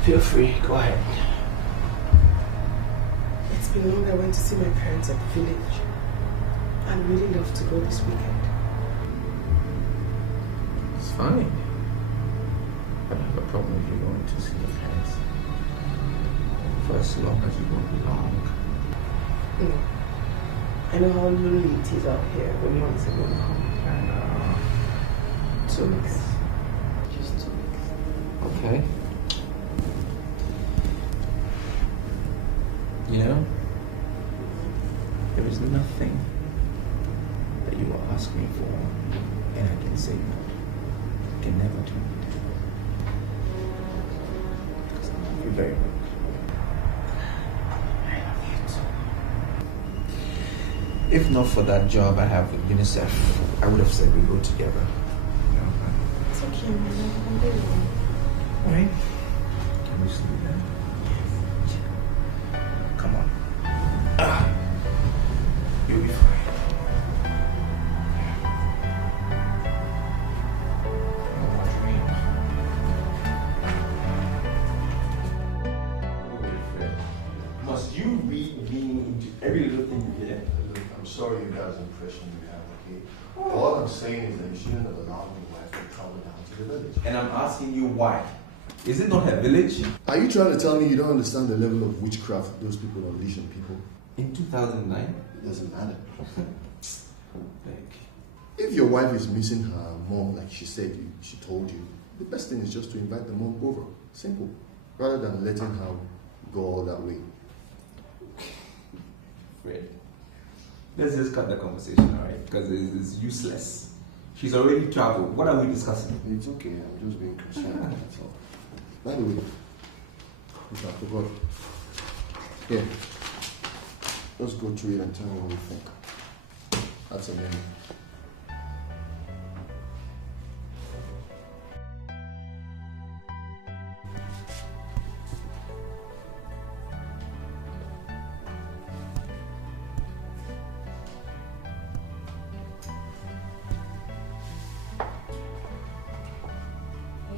Feel free, go ahead. It's been long I went to see my parents at the village. I'd really love to go this weekend. It's fine. I don't have a problem if you're going to see your parents. For as long as you won't be long. You know, I know how lonely it is out here when one's alone home. I know. 2 weeks. Just 2 weeks. Okay. You know, there is nothing that you will ask me for and I can say no. You can never turn me down. Because I love you very much. I love you too. If not for that job I have with UNICEF, I would have said we go together. It's okay, my love. I'm very well. Right? Can we sleep there? Come on. You'll be fine. Must you read me into every little thing you hear? Look, I'm sorry you guys' impression you have, okay? All I'm saying is that you shouldn't have allowed my wife to travel down to the village. And I'm asking you why. Is it not her village? Are you trying to tell me you don't understand the level of witchcraft those people unleash on people? In 2009? It doesn't matter. If your wife is missing her mom, like she said, she told you, the best thing is just to invite the mom over. Simple. Rather than letting her go all that way. Fred, let's just cut the conversation, alright? Because it's useless. She's already traveled. What are we discussing? It's okay. I'm just being concerned. That's all. By the way, I forgot. Here. Let's go through it and tell me what you think. That's a menu.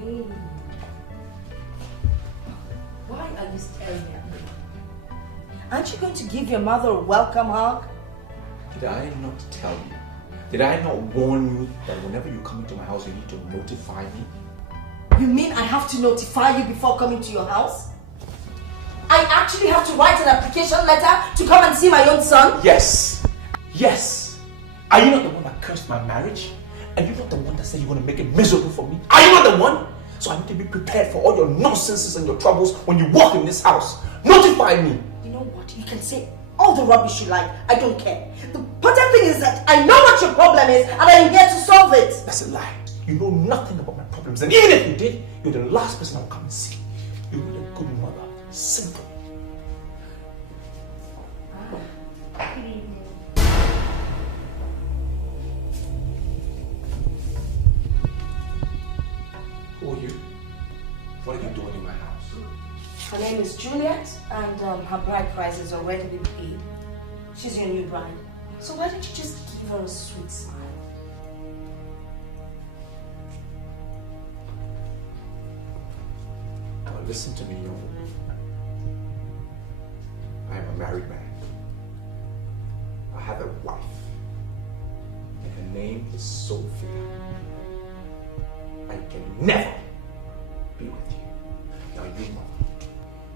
Hey. Why are you staring at me? Aren't you going to give your mother a welcome hug? Did I not tell you? Did I not warn you that whenever you come into my house, you need to notify me? You mean I have to notify you before coming to your house? I actually have to write an application letter to come and see my own son? Yes. Yes. Are you not the one that cursed my marriage? And you're not the one that said you want to make it miserable for me? Are you not the one? So I need to be prepared for all your nonsenses and your troubles when you walk in this house. Notify me. You know what? You can say all the rubbish you like. I don't care. The important thing is that I know what your problem is and I am here to solve it. That's a lie. You know nothing about my problems. And even if you did, you're the last person I will come and see. You're a good mother. Simple. Who are you? What are you doing in my house? Her name is Juliet and her bride price has already been paid. She's your new bride. So why don't you just give her a sweet smile? Now listen to me, young woman. I am a married man. I have a wife. And her name is Sophia. I can never be with you. Now you, mother,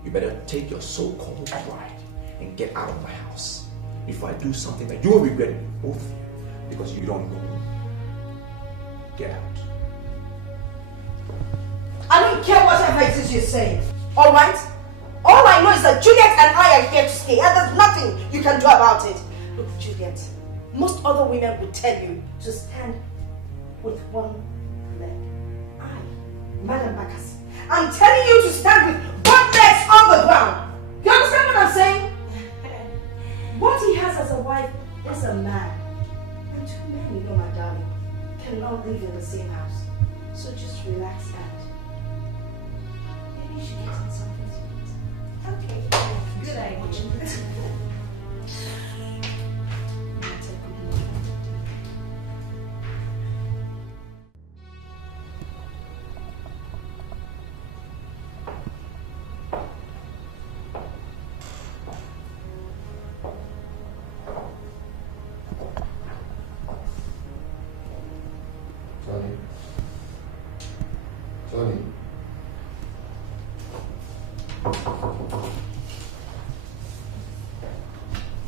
you better take your so-called bride and get out of my house before I do something that you will regret, both of you, because you don't know me. Get out. I don't care whatever it is you're saying. Alright? All I know is that Juliet and I are here to stay and there's nothing you can do about it. Look, Juliet, most other women would tell you to stand with one leg. Madam Bakasi, I'm telling you to stand with both legs on the ground. You understand what I'm saying? What he has as a wife is a man. And two men, you know, my darling, cannot live in the same house. So just relax and maybe you should get in something to eat. Okay. Good idea.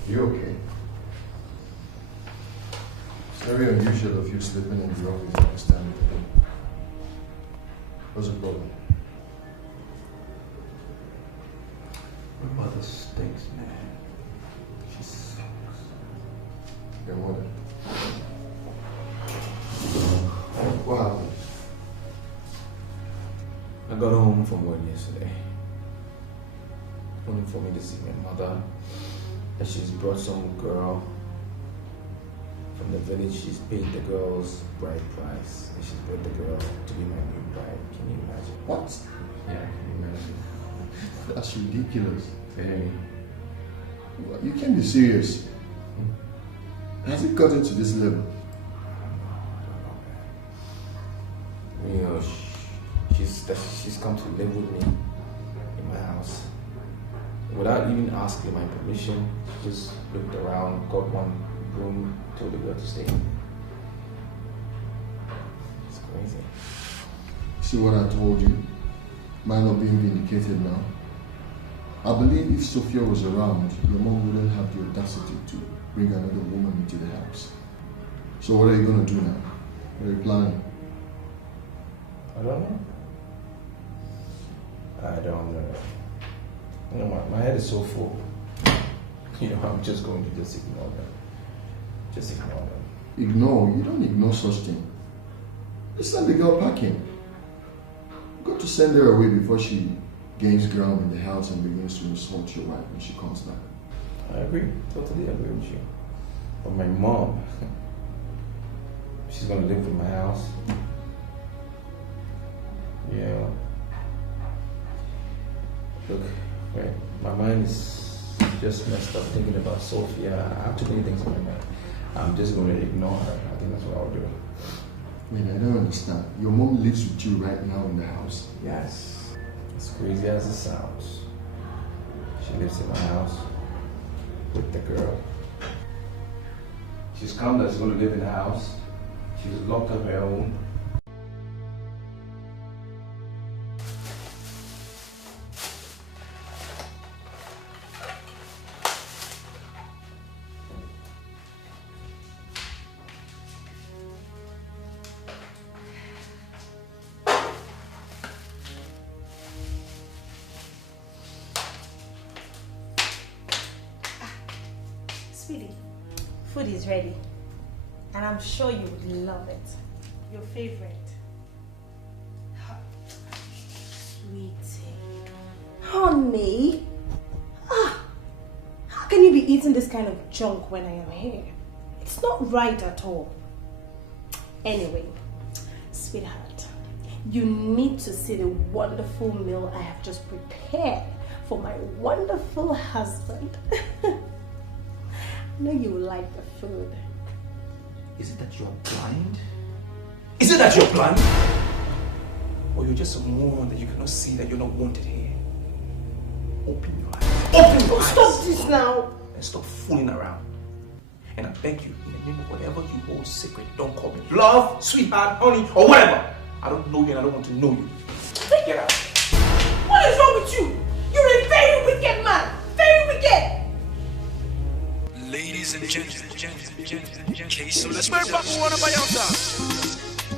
You okay? It's very unusual of you sleeping in the office at this time of the day. What's the problem? My mother stinks, man. She sucks. Your mother? What happened? I got home from work yesterday. Only for me to see my mother. And she's brought some girl from the village. She's paid the girl's bride price. And she's brought the girl to be my new bride. Can you imagine? What? Yeah, can you imagine? That's ridiculous. Very. You can't be serious. Has it gotten to this level? You know, she's come to live with me in my house. Without even asking my permission, she just looked around, got one room, told the girl to stay. It's crazy. See what I told you? Might not being vindicated now. I believe if Sophia was around, your mom wouldn't have the audacity to bring another woman into the house. So what are you going to do now? What are you planning? I don't know. I don't know. You know, my head is so full. You know, I'm just going to just ignore them. Just ignore them. Ignore? You don't ignore such thing. You send the girl packing. You got to send her away before she gains ground in the house and begins to insult your wife when she comes back. I agree. Totally agree with you. But my mom, she's going to live in my house. Yeah. Look, right, my mind is just messed up thinking about Sophia. I have too many things in my mind. I'm just going to ignore her. I think that's what I'll do. Wait, I don't understand. Your mom lives with you right now in the house? Yes. As crazy as it sounds. She lives in my house with the girl. She's come that she's going to live in the house. She's locked up her own. Sweetie, food is ready. And I'm sure you would love it. Your favorite. Sweetie. Honey. How can you be eating this kind of junk when I am here? It's not right at all. Anyway, sweetheart, you need to see the wonderful meal I have just prepared for my wonderful husband. I know you will like the food. Is it that you're blind? Is it that you're blind? Or you're just a moron that you cannot see that you're not wanted here? Open your eyes. Open your eyes! Stop this now! And stop fooling around. And I beg you, in the name of whatever you hold sacred, don't call me love, sweetheart, honey, or whatever. I don't know you and I don't want to know you. Get out. What is wrong with you? You're a very wicked man! Very wicked! Ladies and gentlemen, okay, so let's bring back one of my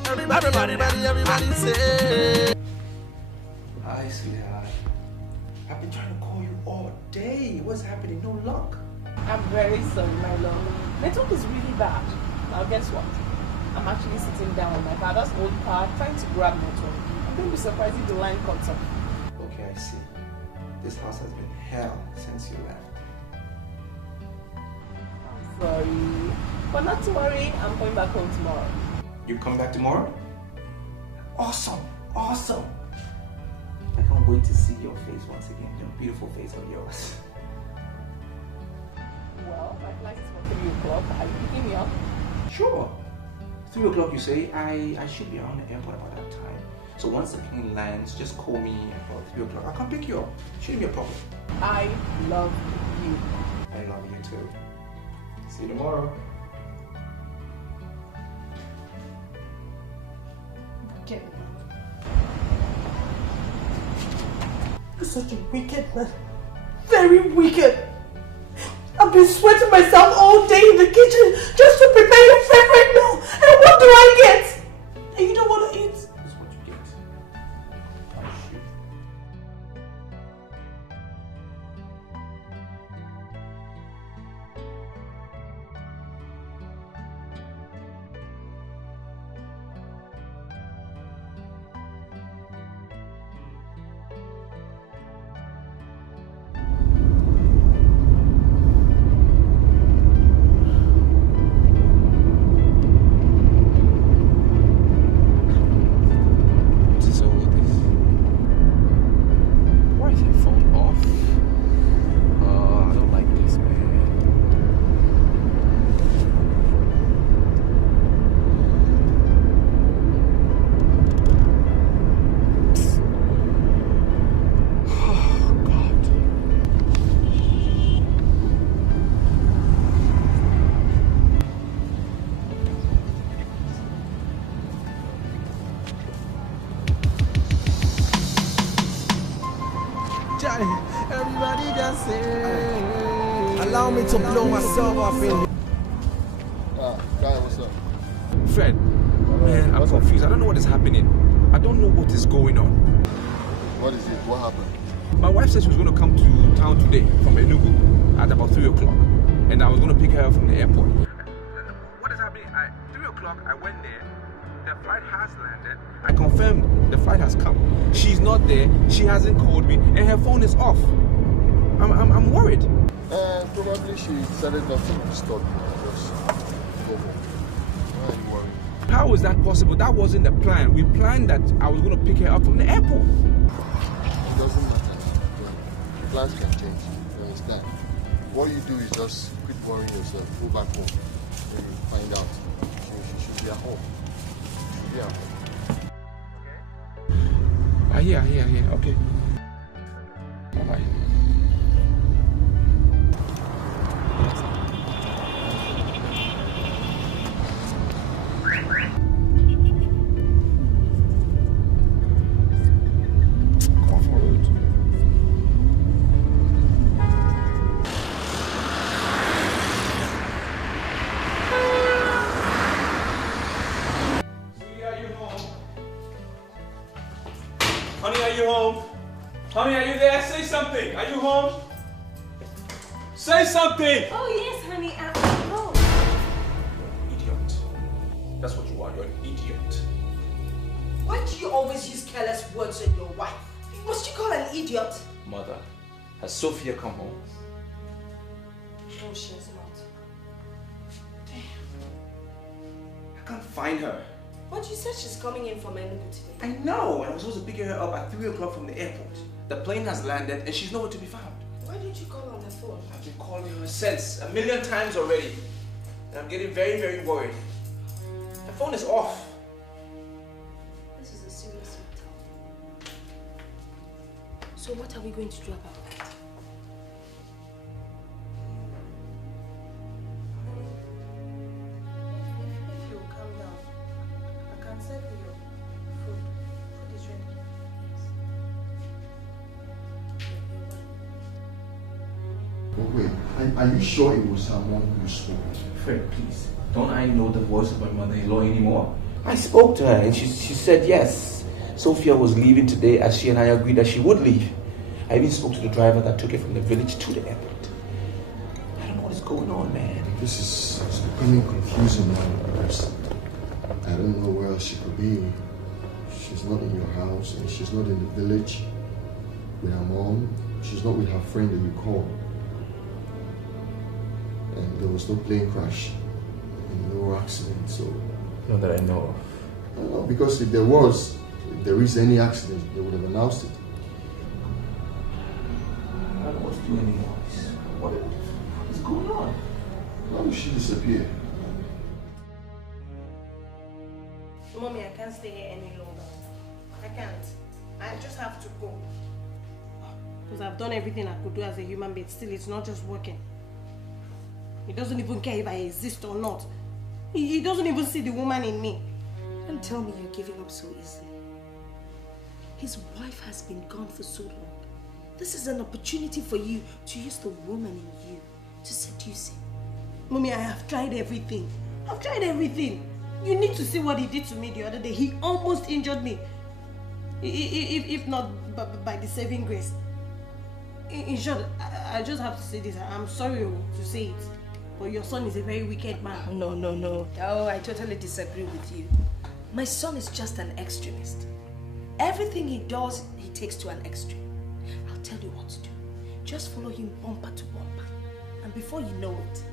everybody say. Hi, sweetheart. I've been trying to call you all day. What's happening? No luck. I'm very sorry, my love. Network is really bad. Now guess what? I'm actually sitting down on my father's old car trying to grab network. I'm going to be surprised if the line cuts off. Okay, I see. This house has been hell since you left. Sorry. But not to worry, I'm going back home tomorrow. You come back tomorrow? Awesome! Awesome! I can't wait to see your face once again. Your beautiful face of yours. Well, my flight is for 3 o'clock. Are you picking me up? Sure. 3 o'clock you say? I should be around the airport about that time. So once the plane lands, just call me about 3 o'clock. I'll come pick you up. Shouldn't be a problem. I love you. I love you too. See you tomorrow. Okay. You're such a wicked man. Very wicked. I've been sweating myself all day in the kitchen just to prepare your favorite meal. And what do I get? And you don't want to eat? This is what you get. Oh, shit. Everybody just say. Allow me to blow myself off in here. Guy, what's up? Fred, man, I'm confused. I don't know what is happening. I don't know what is going on. What is it? What happened? My wife said she was going to come to town today from Enugu at about 3 o'clock. And I was going to pick her up from the airport. What is happening? At 3 o'clock, I went there. The flight has landed. I confirmed the flight has come. She's not there. She hasn't called me. And her phone is off. I'm worried. Probably she decided not to disturb you. Just go home. Why are you worried? How is that possible? That wasn't the plan. We planned that I was going to pick her up from the airport. It doesn't matter. The plans can change. You understand? What you do is just quit worrying yourself. Go back home. And find out. She should be at home. Yeah. Here. Okay. Bye-bye. Honey, are you there? Say something. Are you home? Say something! Oh, yes, honey, I'm home. Idiot. That's what you are. You're an idiot. Why do you always use careless words with your wife? Must you call her an idiot? Mother, has Sophia come home? No, she has not. I can't find her. But you said she's coming in from Enugu today. I know. I was supposed to pick her up at 3 o'clock from the airport. The plane has landed and she's nowhere to be found. Why didn't you call on the phone? I've been calling her since, 1,000,000 times already. And I'm getting very, very worried. The phone is off. This is a serious matter. So what are we going to do about it? If you calm down, I can serve you your food. Food is ready. But wait, are you sure it was her mom you spoke to? Fred, please. Don't I know the voice of my mother-in-law anymore? I spoke to her and she said yes. Sophia was leaving today as she and I agreed that she would leave. I even spoke to the driver that took her from the village to the airport. I don't know what is going on, man. This is becoming confusing now because I don't know where else she could be. She's not in your house and she's not in the village with her mom. She's not with her friend that you called. And there was no plane crash and no accident, so... Not that I know of. No, because if there is any accident, they would have announced it. I don't know what to do anymore. What is going on? Why did she disappear? Mommy, I can't stay here any longer. I can't. I just have to go. Because I've done everything I could do as a human being. Still, it's not just working. He doesn't even care if I exist or not. He doesn't even see the woman in me. Don't tell me you're giving up so easily. His wife has been gone for so long. This is an opportunity for you to use the woman in you to seduce him. Mommy, I have tried everything. I've tried everything. You need to see what he did to me the other day. He almost injured me. If not by the saving grace. In short, I just have to say this. I'm sorry to say it. But your son is a very wicked man. No. Oh, I totally disagree with you. My son is just an extremist. Everything he does, he takes to an extreme. I'll tell you what to do. Just follow him bumper to bumper. And before you know it,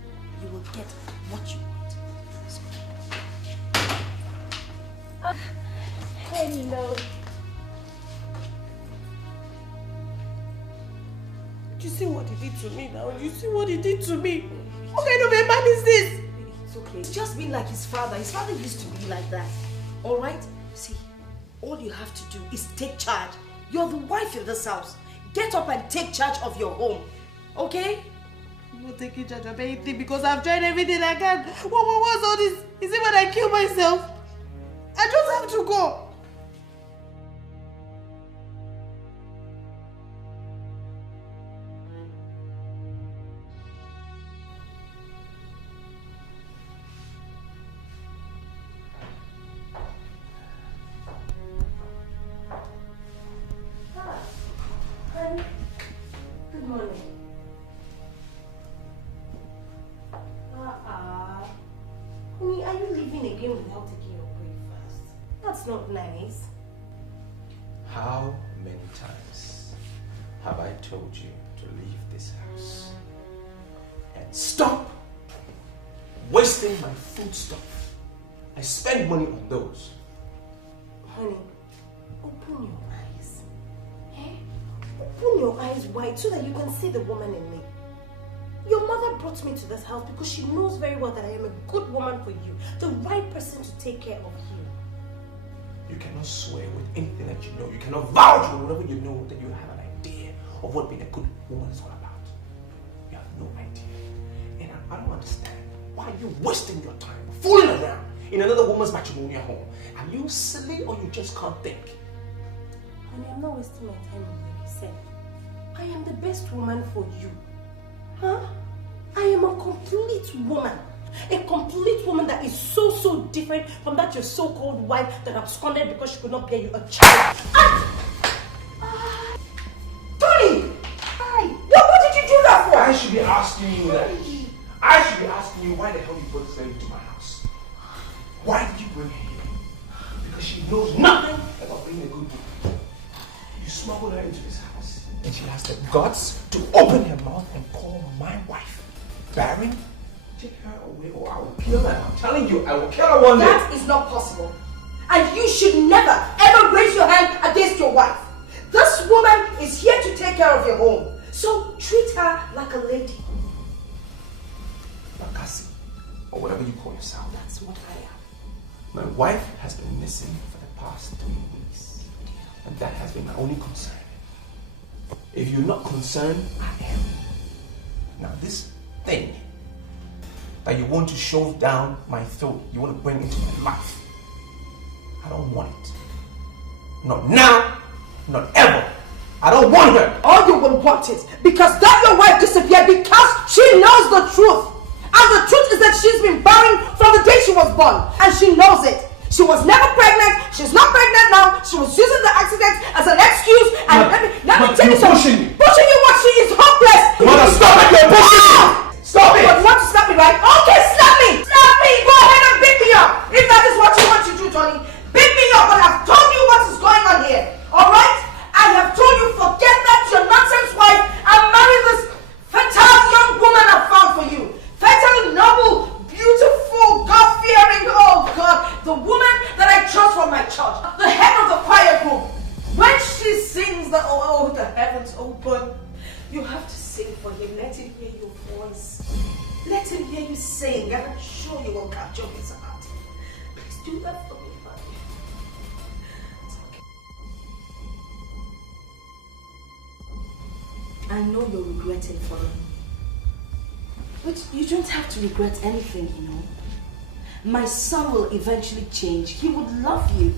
you will get what you want. Hello. Do you see what he did to me now? Do you see what he did to me? What kind of a man is this? It's okay. Just be like his father. His father used to be like that. Alright? See, all you have to do is take charge. You're the wife in this house. Get up and take charge of your home. Okay? I'm not taking charge of anything because I've tried everything I can. What's all this? Is it when I kill myself? I just have to go. Good morning. Honey, are you leaving again without taking your breakfast? That's not nice. How many times have I told you to leave this house? And stop wasting my foodstuff. I spend money on those. Honey, open your eyes. Eh? Open your eyes wide so that you can see the woman in me. Your mother brought me to this house because she knows very well that I am a good woman for you, the right person to take care of you. You cannot swear with anything that you know. You cannot vouch with whatever you know that you have an idea of what being a good woman is all about. You have no idea. And I don't understand. Why are you wasting your time fooling around in another woman's matrimonial home? Are you silly or you just can't think? Honey, I'm not wasting my time on what you said. I am the best woman for you. Huh? I am a complete woman. A complete woman that is so different from that your so-called wife that absconded because she could not bear you a child. Tony! Hi! What did you do that for? I should be asking you that. I should be asking you why the hell you brought this lady to my house. Why did you bring her here? Because she knows nothing about being a good woman. You smuggled her into this house and she has the guts to open her mouth and call my wife barren. Take her away or I will kill her. I'm telling you, I will kill her one day. That is not possible. And you should never, ever raise your hand against your wife. This woman is here to take care of your home. So treat her like a lady. Bakasi, or whatever you call yourself. That's what I am. My wife has been missing for the past 3 weeks. And that has been my only concern. If you're not concerned, I am. Now this thing that you want to shove down my throat, you want to bring into my life, I don't want it. Not now, not ever. I don't want her. All you will want it because that your wife disappeared because she knows the truth. And the truth is that she's been barren from the day she was born. And she knows it. She was never pregnant. She's not pregnant now. She was using the accident as an excuse. And let me tell you something. Pushing you what? She is hopeless. Mother, stop it. You're pushing me. Stop it. But you want to slap me, right? Okay, slap me. Slap me. Go ahead and beat me up. If that is what you want to do, Tony. Beat me up. But I've told you what is going on here. Alright? I have told you forget that your nonsense wife and marry this fertile young woman I found for you. Fertile, noble, beautiful, God-fearing, oh God, the woman that I chose from my church, the head of the choir group. When she sings the the heavens open, you have to sing for him. Let him hear your voice. Let him hear you sing, and I'm sure you will capture his heart. Please do that for me, Father. It's okay. I know you're regretting for him. But you don't have to regret anything, you know. My son will eventually change. He would love you.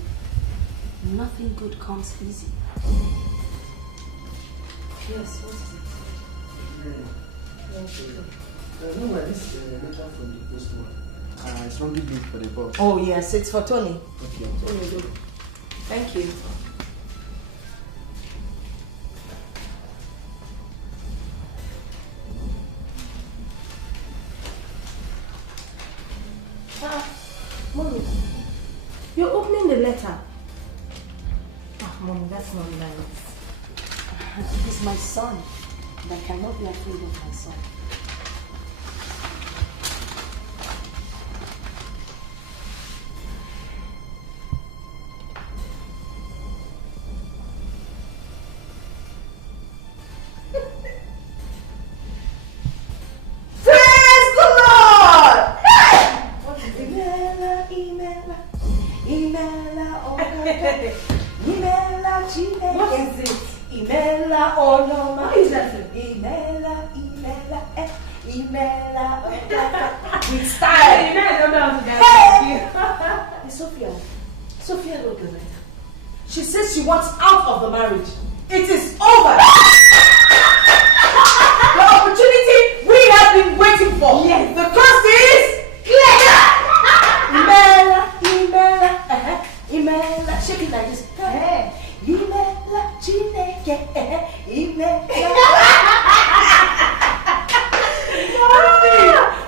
Nothing good comes easy. Yes, what is it? No, this is a letter from the postman. It's only good for the boss. Oh yes, it's for Tony. Okay. Here you go. Thank you. Mommy, you're opening the letter. Mommy, that's not nice. He's my son, and I cannot be afraid of my son. With style. Hey, Sophia wrote the letter. She says she wants out of the marriage. It is over. The opportunity we have been waiting for. Yes. The cost is clear. Imela, shake it like this. Imela, Chineke,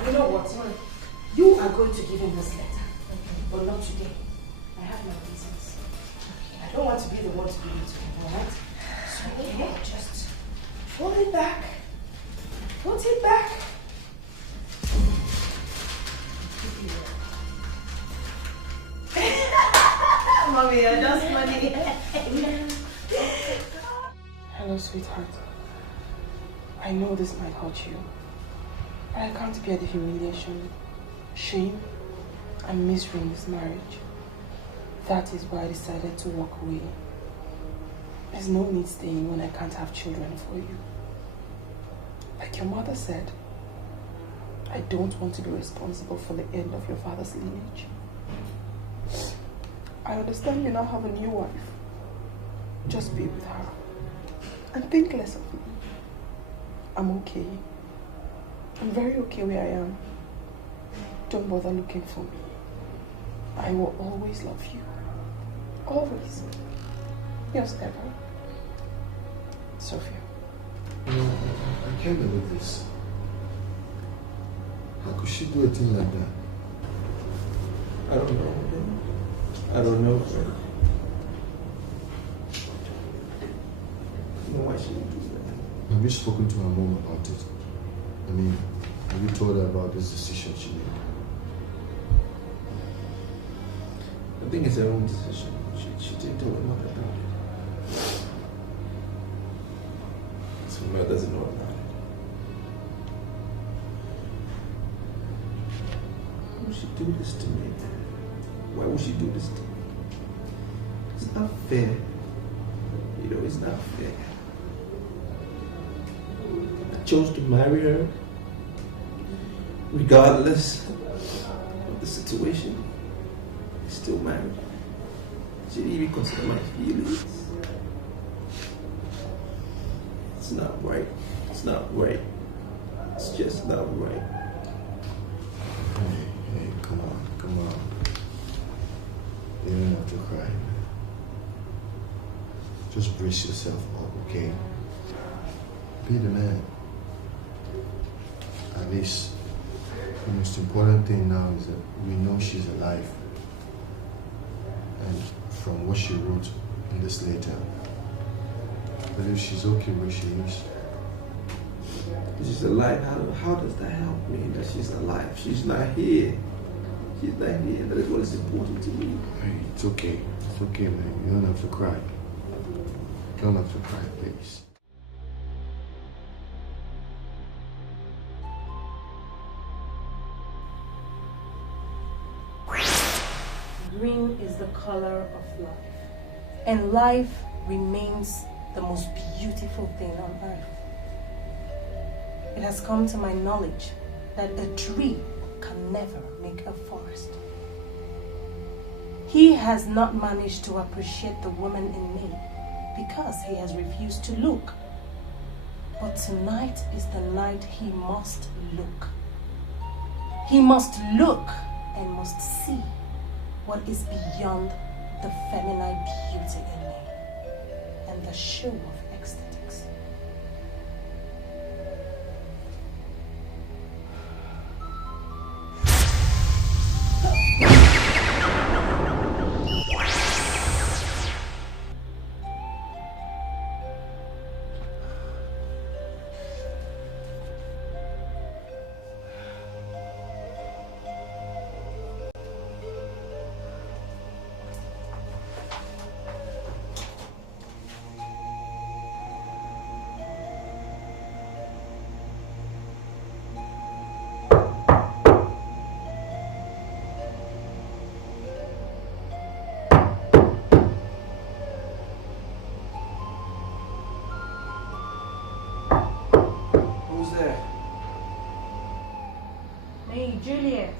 You know what? You are going to give him this letter, but not today. I have my reasons. I don't want to be the one to give it to him, alright? So just hold it back. Put it back. Mommy, you're just funny. Hello, sweetheart. I know this might hurt you, but I can't bear the humiliation, shame, and misery in this marriage. That is why I decided to walk away. There's no need staying when I can't have children for you. Like your mother said, I don't want to be responsible for the end of your father's lineage. I understand you now have a new wife. Just be with her. And think less of me. I'm okay. I'm very okay where I am. Don't bother looking for me. I will always love you. Always. Yours ever, Sophia. No, I can't believe this. How could she do a thing like that? I don't know. I don't know. I don't know why she would do that. Have you spoken to her mom about it? I mean, have you told her about this decision she made? I think it's her own decision. She didn't tell her mother about it. So her mother doesn't know about it. Why would she do this to me? Why would she do this to me? It's not fair. You know, it's not fair. I chose to marry her regardless of the situation. I still married her. She didn't even consider my feelings. It's not right. It's not right. It's just not right. Hey, come on. You don't have to cry. Just brace yourself up, okay? Be the man. At least, the most important thing now is that we know she's alive. And from what she wrote in this letter, I believe she's okay where she is. She's alive. How does that help me that she's alive? She's not here. She's not here. That is what is important to me. Hey, it's okay. It's okay, man. You don't have to cry. You don't have to cry, please. Green is the color of life, and life remains the most beautiful thing on earth. It has come to my knowledge that a tree can never make a forest. He has not managed to appreciate the woman in me because he has refused to look. But tonight is the night he must look. He must look and must see what is beyond the feminine beauty in me and the show of aesthetics. Hey, Juliet.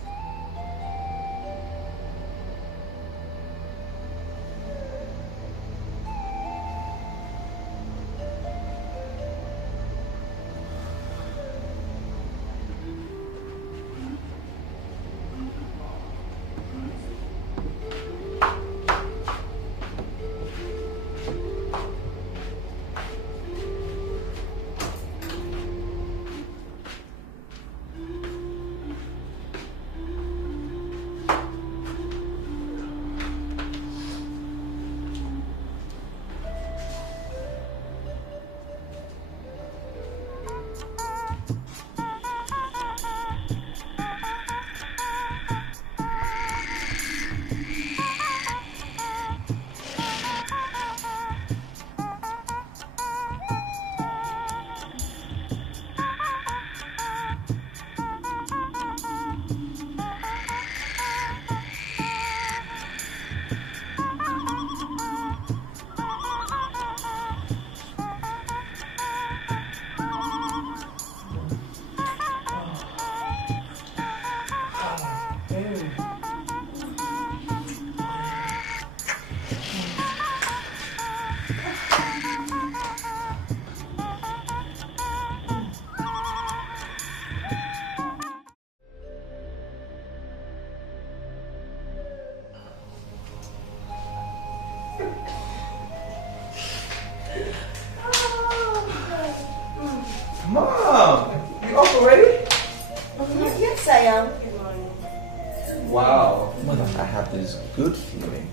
this good feeling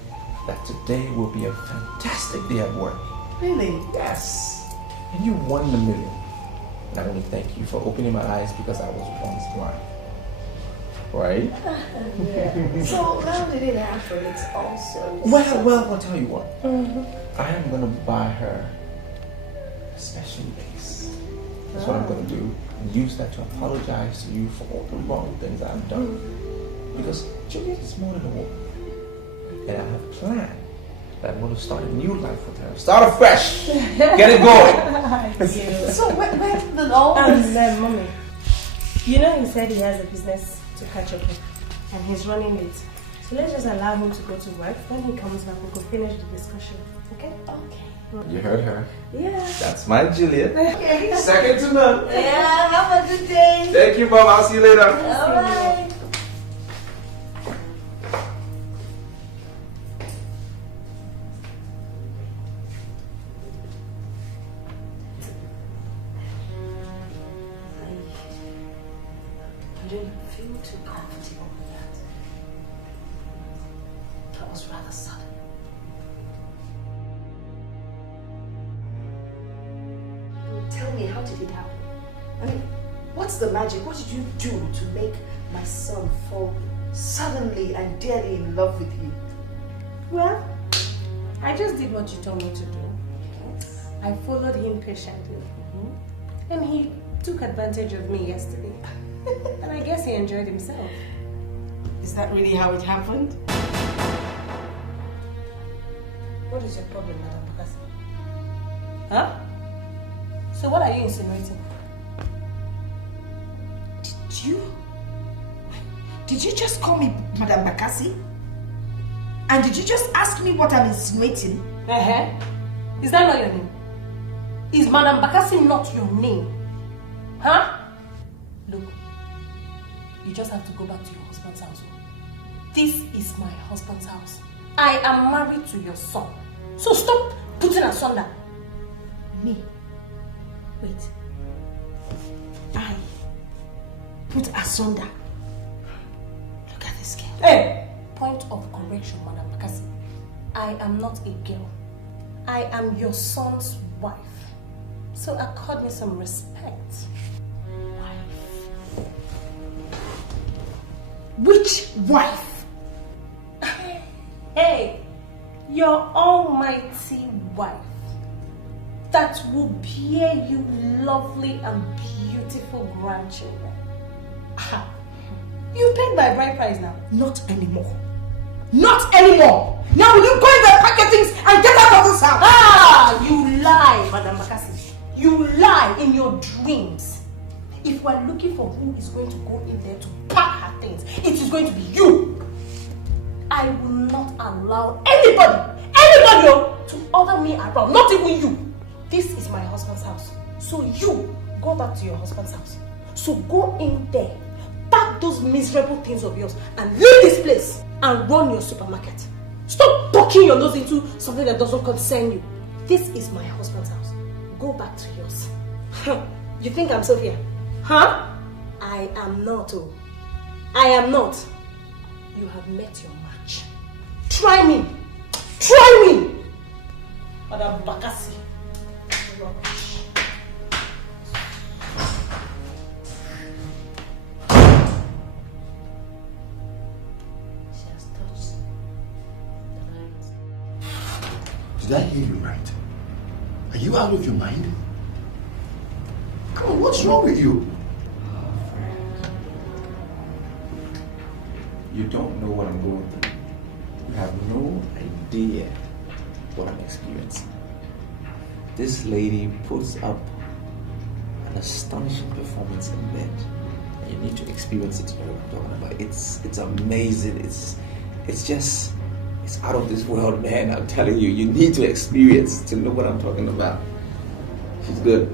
that today will be a fantastic day at work. Really? Yes. And you won the million. And I want to thank you for opening my eyes because I was once blind. Right? Yeah. So how did it happen? It's also... Well, I'll tell you what. I am going to buy her a special lace. That's what I'm going to do. And use that to apologize to you for all the wrong things I've done. Because Juliet is more than a woman. And I have a plan that I'm going to start a new life with her. Start afresh. Get it going. So where did all this... Mommy, you know he said he has a business to catch up with and he's running late. So let's just allow him to go to work. When he comes back, we can finish the discussion. Okay? Okay. You heard her. Yeah. That's my Juliet. Okay. Second to none. Yeah, have a good day. Thank you, Mom. I'll see you later. Alright. I didn't feel too comfortable with that. That was rather sudden. Tell me, how did it happen? I mean, what's the magic? What did you do to make my son fall suddenly and dearly in love with you? Well, I just did what you told me to do. I followed him patiently. And he took advantage of me yesterday. And I guess he enjoyed himself. Is that really how it happened? What is your problem, Madam Bakasi? Huh? So what are you insinuating? Did you just call me Madam Bakasi? And did you just ask me what I'm insinuating? Is that not your name? Is Madam Bakasi not your name? Huh? Look, you just have to go back to your husband's house. This is my husband's house. I am married to your son. So stop putting asunder. Me? Wait. I put asunder. Look at this girl. Hey! Point of correction, Madam Bakasi. I am not a girl. I am your son's wife. So accord me some respect. Which wife? Hey, your almighty wife that will bear you lovely and beautiful grandchildren. You paid my bride price now. Not anymore. Not anymore. Now will you go in there, pack your things and get out of this house? You lie, Madam Bakasi. You lie in your dreams. If we're looking for who is going to go in there to pack her things, it is going to be you. I will not allow anybody to order me around, not even you. This is my husband's house. So you go back to your husband's house. So go in there, pack those miserable things of yours and leave this place and run your supermarket. Stop poking your nose into something that doesn't concern you. This is my husband's house. Go back to yours. You think I'm Sophia? Huh? I am not. Oh. I am not. You have met your match. Try me. Try me. Madam Bakasi. Rubbish. She has touched the lines. Did I hear you right? Are you out of your mind? Come on, what's wrong with you? You don't know what I'm going through. You have no idea what I'm experiencing. This lady puts up an astonishing performance in bed. You need to experience it to know what I'm talking about. It's amazing. It's out of this world, man. I'm telling you, you need to experience to know what I'm talking about. She's good.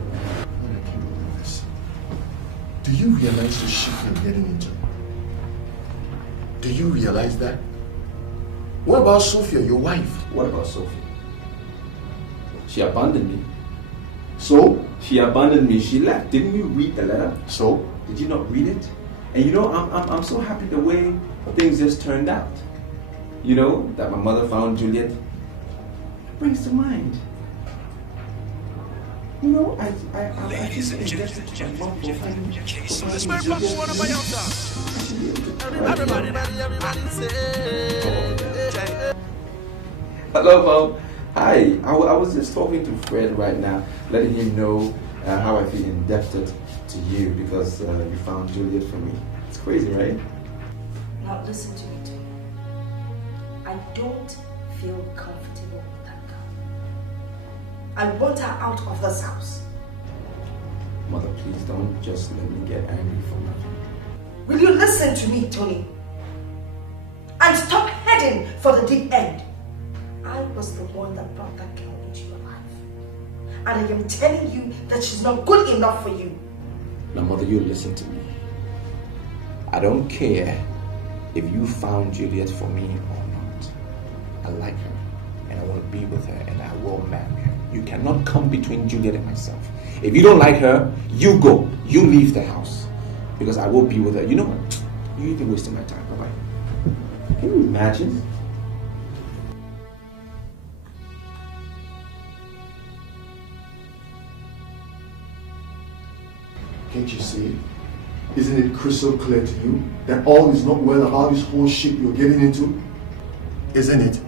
Do you realize the shit you're getting into? Do you realize that? What about Sophia, your wife? What about Sophia? She abandoned me. So? She abandoned me. She left. Didn't you read the letter? So? Did you not read it? And you know, I'm so happy the way things just turned out. you know, that my mother found Juliet, it brings to mind. You know, Ladies and gentlemen, hello, Mom. Hi. I was just talking to Fred right now, letting him know how I feel indebted to you because you found Juliet for me. It's crazy, right? Now listen to me, Tony. I don't feel comfortable with that girl. I want her out of this house. Mother, please don't just let me get angry for nothing. Will you listen to me, Tony? And stop heading for the deep end. I was the one that brought that girl into your life. And I am telling you that she's not good enough for you. Now, Mother, you listen to me. I don't care if you found Juliet for me or not. I like her, and I want to be with her, and I will marry her. You cannot come between Juliet and myself. If you don't like her, you go. You leave the house. Because I will be with her. You know what? You're even wasting my time. Bye-bye. Can you imagine? Can't you see? Isn't it crystal clear to you that all is not well about this whole shit you're getting into? Isn't it?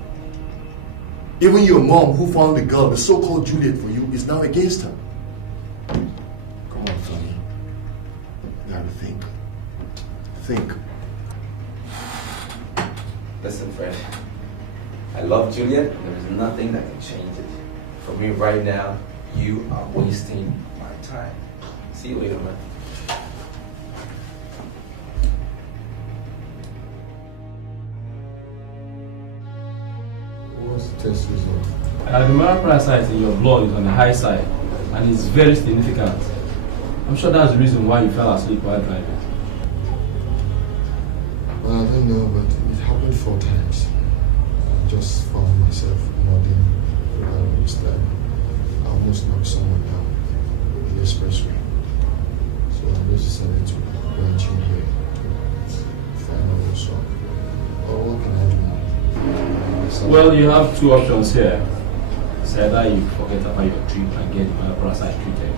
Even your mom who found the girl, the so-called Juliet for you, is now against her. Come on, Sonny. You gotta think. Think. Listen, Fred. I love Juliet, and there is nothing that can change it. For me right now, you are wasting my time. See you later, man. What's the test result? The mineral parasite in your blood is on the high side, and it's very significant. I'm sure that's the reason why you fell asleep while driving. Well, I don't know, but it happened 4 times. I just found myself nodding this time. I almost knocked someone down in the expressway. So I just decided to branch in here to find out what's wrong. Well, what can I do now? Well, you have 2 options here. It's either you forget about your trip and get the mineral parasite treated,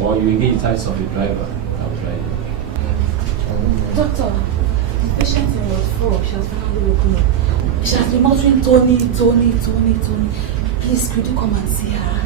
or you engage the types of a driver that will drive you. Doctor, the patient in Ward 4, she has finally woken up. She has been muttering Tony. Please, could you come and see her?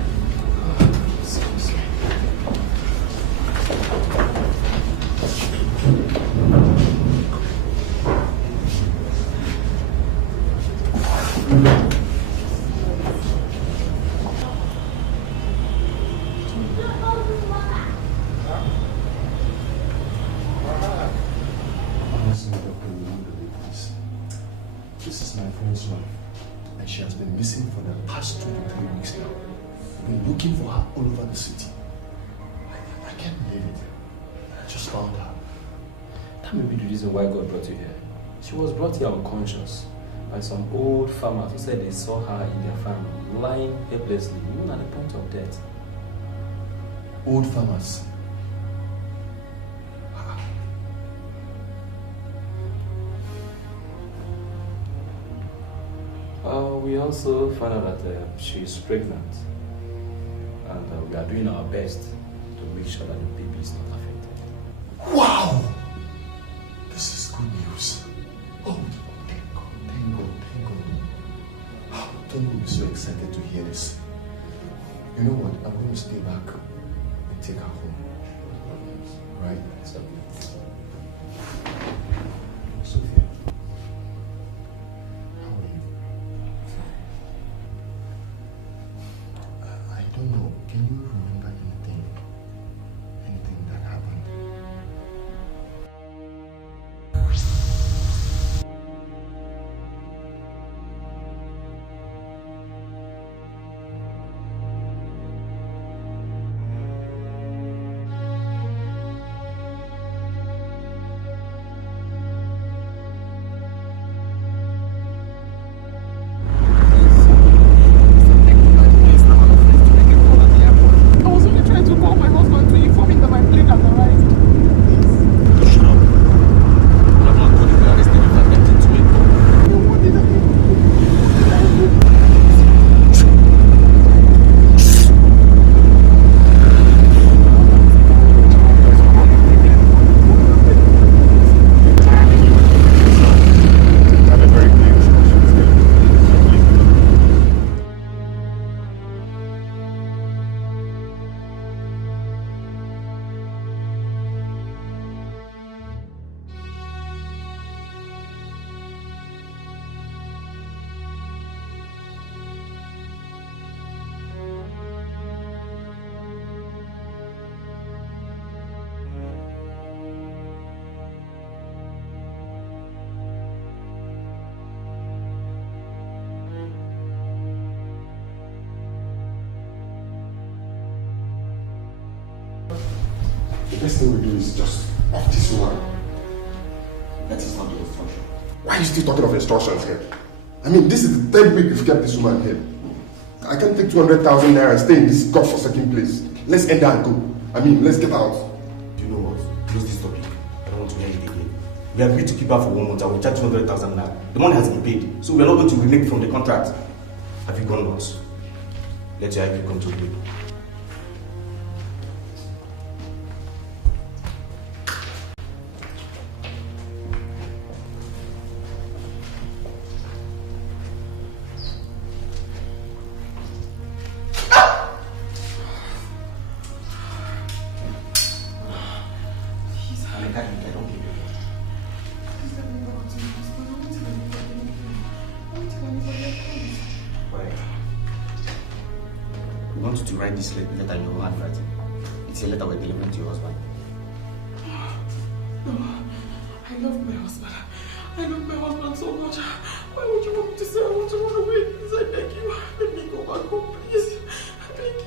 Honestly, Doctor, you won't believe this. This is my friend's wife, and she has been missing for the past 2 to 3 weeks now. We've been looking for her all over the city. I can't believe it. I just found her. That may be the reason why God brought you here. She was brought here unconscious by some old farmers who said they saw her in their farm lying helplessly, even at the point of death. Old farmers? We also found out that she is pregnant, and we are doing our best to make sure that the baby is not affected. Wow! This is good news. Oh, thank God. Oh, Tony will be so excited to hear this. You know what? I'm going to stay back and take her home. Right? So, Sophia, how are you? I don't know. Can you remember anything? Anything that happened? best thing we do is just off this woman. That is not the instruction. Why are you still talking of instructions here? I mean, this is the 3rd week we've kept this woman here. I can't take 200,000 naira and stay in this godforsaken place. Let's end her and go. I mean, let's get out. Do you know what? Close this topic. I don't want to hear it again. We agreed to keep her for 1 month and we charge 200,000 naira. The money has been paid, so we are not going to renege from the contract. Have you gone nuts? Let your IP come to me. This letter in your handwriting. It's a letter we're delivering to your husband. No, I love my husband. I love my husband so much. Why would you want me to say I want to run away? Please, I beg you. Let me go back home, please. I beg you.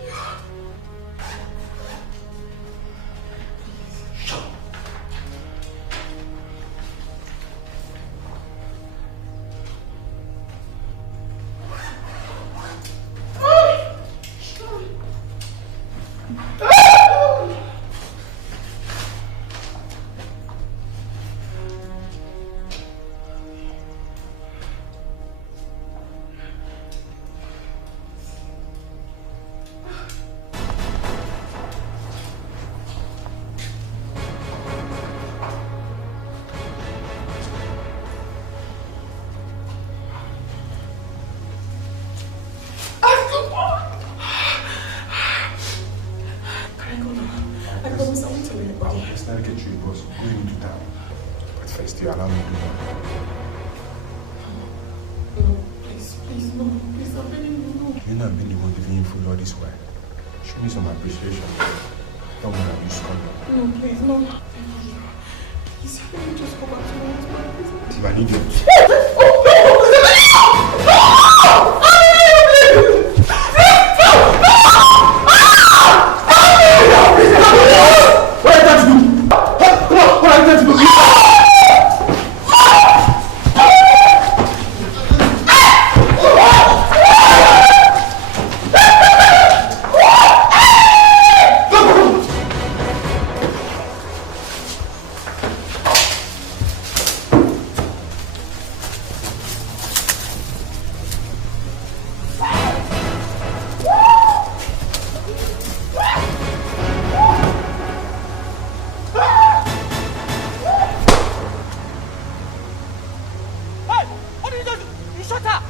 Shut up.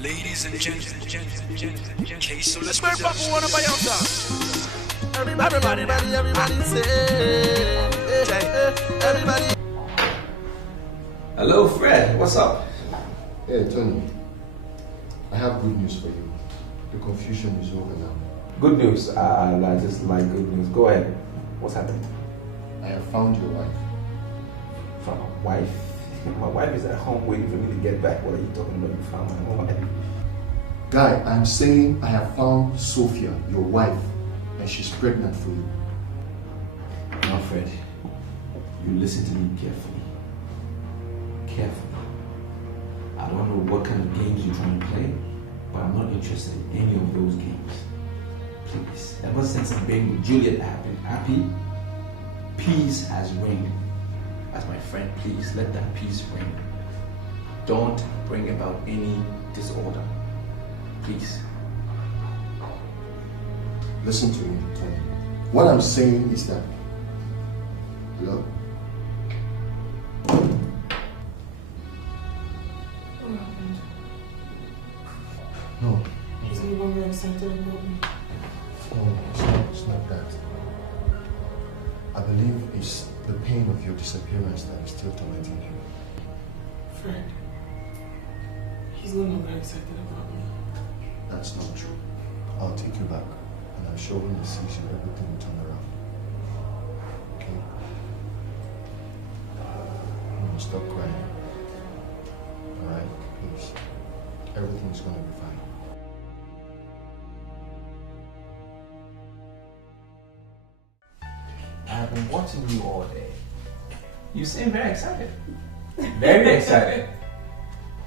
Ladies and gentlemen, okay, so let's go back for one of my own. Everybody say, everybody. Hello, Fred. What's up? Hey, Tony. I have good news for you. The confusion is over now. Good news? I just like good news. Go ahead. What's happening? I have found your wife. Found my wife? My wife is at home waiting for me to get back. What are you talking about? You found my wife? Guy, I'm saying I have found Sophia, your wife, and she's pregnant for you. Now, Fred, you listen to me carefully. Carefully. I don't know what kind of games you're trying to play, but I'm not interested in any of those games. Please. Ever since I've been with Juliet, I've been happy. Peace has reigned. As my friend, please let that peace reign. don't bring about any disorder. Please. Listen to me, Tony. What I'm saying is that, hello? What happened? No. Is anyone very excited about me? No, it's not that. I believe it's the pain of your disappearance that is still tormenting you. Fred, he's no longer excited about me. That's not true. I'll take you back, and I'm sure when he sees you, everything will turn around. Okay? Stop crying. Alright? Please. Everything's gonna be fine. I've been watching you all day. You seem very excited. Very excited.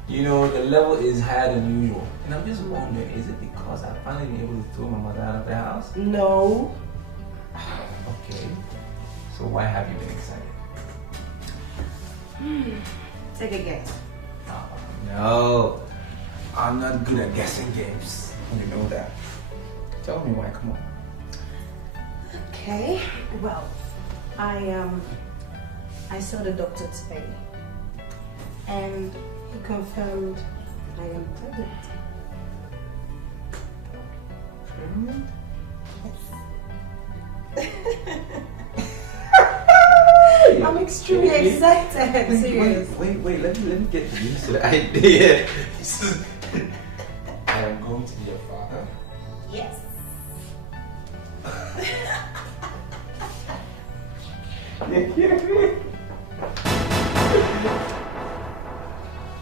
You know, the level is higher than usual. And I'm just wondering, is it because I've finally been able to throw my mother out of the house? No. Okay. So why have you been excited? Take a guess. No. I'm not good at guessing games. You know that. Tell me why, come on. Okay. Well, I saw the doctor today, and he confirmed I am pregnant. Pregnant? Yes. I'm extremely excited. Serious. Wait, let me get used to the idea. I am going to be your father. Yes.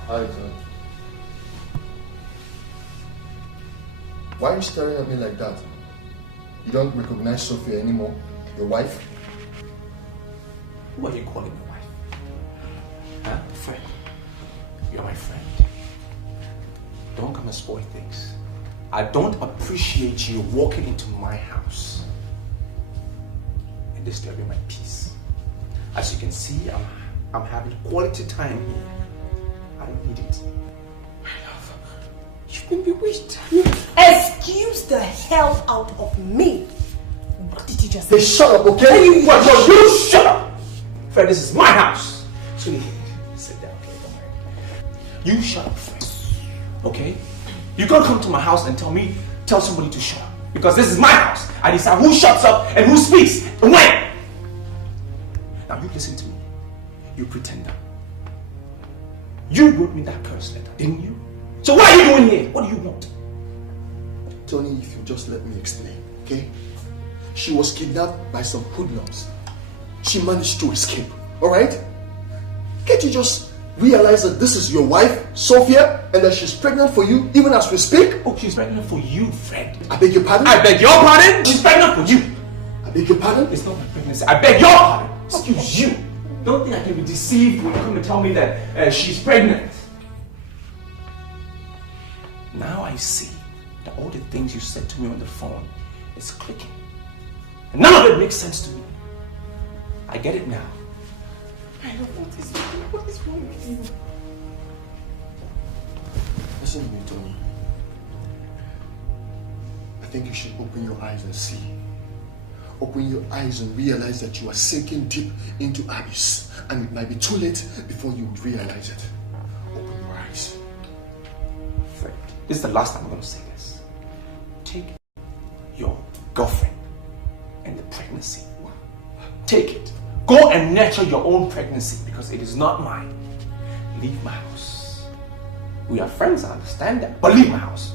Alexander. Why are you staring at me like that? You don't recognize Sophia anymore? Your wife? Who are you calling your wife? Huh? Friend. You're my friend. Don't come and spoil things. I don't appreciate you walking into my house and disturbing my peace. As you can see, I'm having quality time here. I don't need it. My love, you've been bewitched. Excuse the hell out of me. What did you just say? Hey, shut up, okay? You shut up! Fred, this is my house. So sit down, okay? Don't worry. You shut up, Fred. Okay? You can't come to my house and tell somebody to shut up. Because this is my house. I decide who shuts up and who speaks and when. Now you listen to me. You pretender. You wrote me that curse letter, didn't you? So what are you doing here? What do you want? Tony, if you just let me explain, okay? She was kidnapped by some hoodlums. She managed to escape, alright? Can't you just realize that this is your wife, Sophia, and that she's pregnant for you even as we speak? Oh, she's pregnant for you, Fred. I beg your pardon? I beg your pardon? She's pregnant for you. I beg your pardon? It's not my pregnancy. I beg your pardon. Excuse you. Don't think I can be deceived when you come to tell me that she's pregnant. Now I see that all the things you said to me on the phone is clicking. And none of it makes sense to me. I get it now. I don't want this. What is wrong with you? Listen to me, Tony. I think you should open your eyes and see. Open your eyes and realize that you are sinking deep into abyss, and it might be too late before you realize it. Open your eyes. Fred, this is the last time I'm going to say this. Take your girlfriend and the pregnancy. Take it. Go and nurture your own pregnancy because it is not mine. Leave my house. We are friends, I understand that, but leave my house.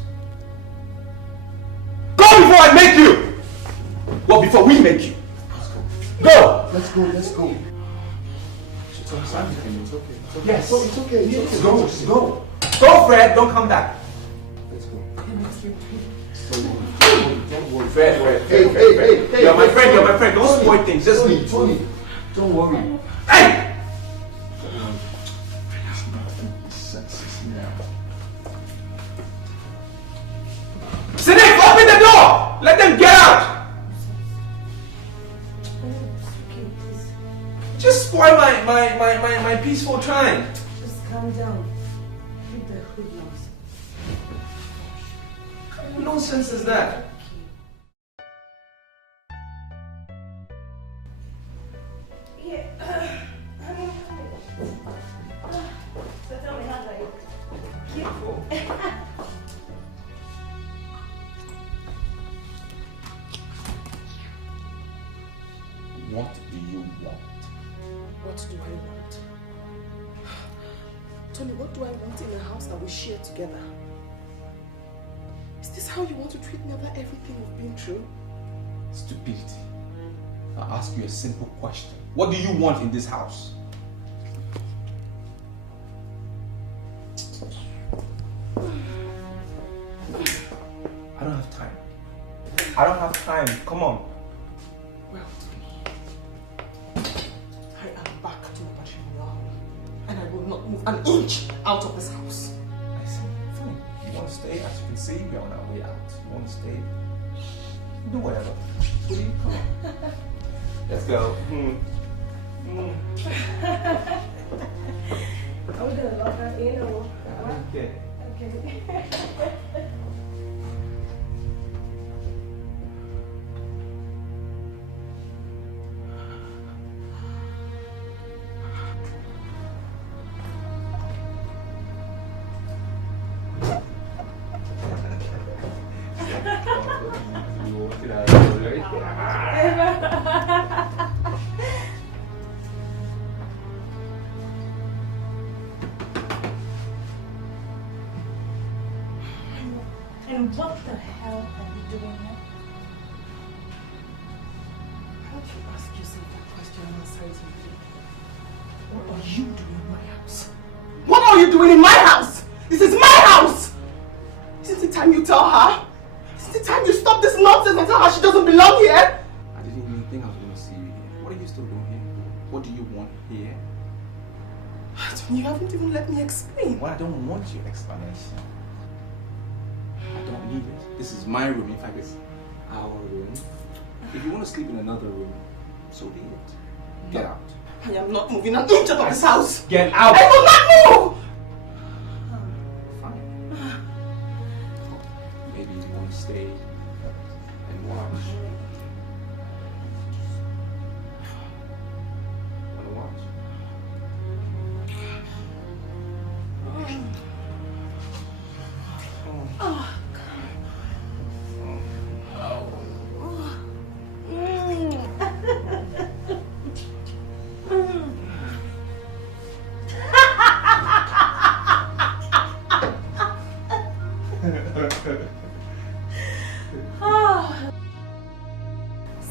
Go before I make you! Well, before we make you. Go! Let's go, let's go. It's okay. It's okay. Yes. No, it's okay. It's okay. Go, go. Go, Fred, don't come back. Let's go. Don't worry. Fred. Hey. You're my friend, Don't spoil things. Just leave. Tony, don't worry. Hey! Sinek, open the door! Let them get out! Just spoil my peaceful time. Just calm down. keep the hoodlums. What kind of nonsense is that? Yeah. So tell me, how do I look? Beautiful. What do you want? What do I want? Tony, what do I want in a house that we share together? Is this how you want to treat me after everything we've been through? Stupidity. I'll ask you a simple question. What do you want in this house? I don't have time. I don't have time. Come on. Well, I am back to my matrimonial, and I will not move an inch out of this house. I see. Fine. You want to stay? As you can see, we're on our way out. You want to stay? Do whatever. Will you? Come on. Let's go. Are we gonna lock her in or what? Okay. Okay. And what the hell are you doing here? How do you ask yourself that question and answer it immediately? What are you doing in my house? What are you doing in my house? This is my house! Isn't it time you tell her? Isn't it time you stop this nonsense and tell her she doesn't belong here? I didn't even think I was going to see you here. What are you still doing here? What do you want here? You haven't even let me explain. Well, I don't want your explanation. I don't need it. This is my room. In fact, it's our room. If you want to sleep in another room, so be it. Get out. I am not moving an inch out of this house. Get out. I will not move! Fine. Maybe you want to stay and watch. Want to watch? Oh.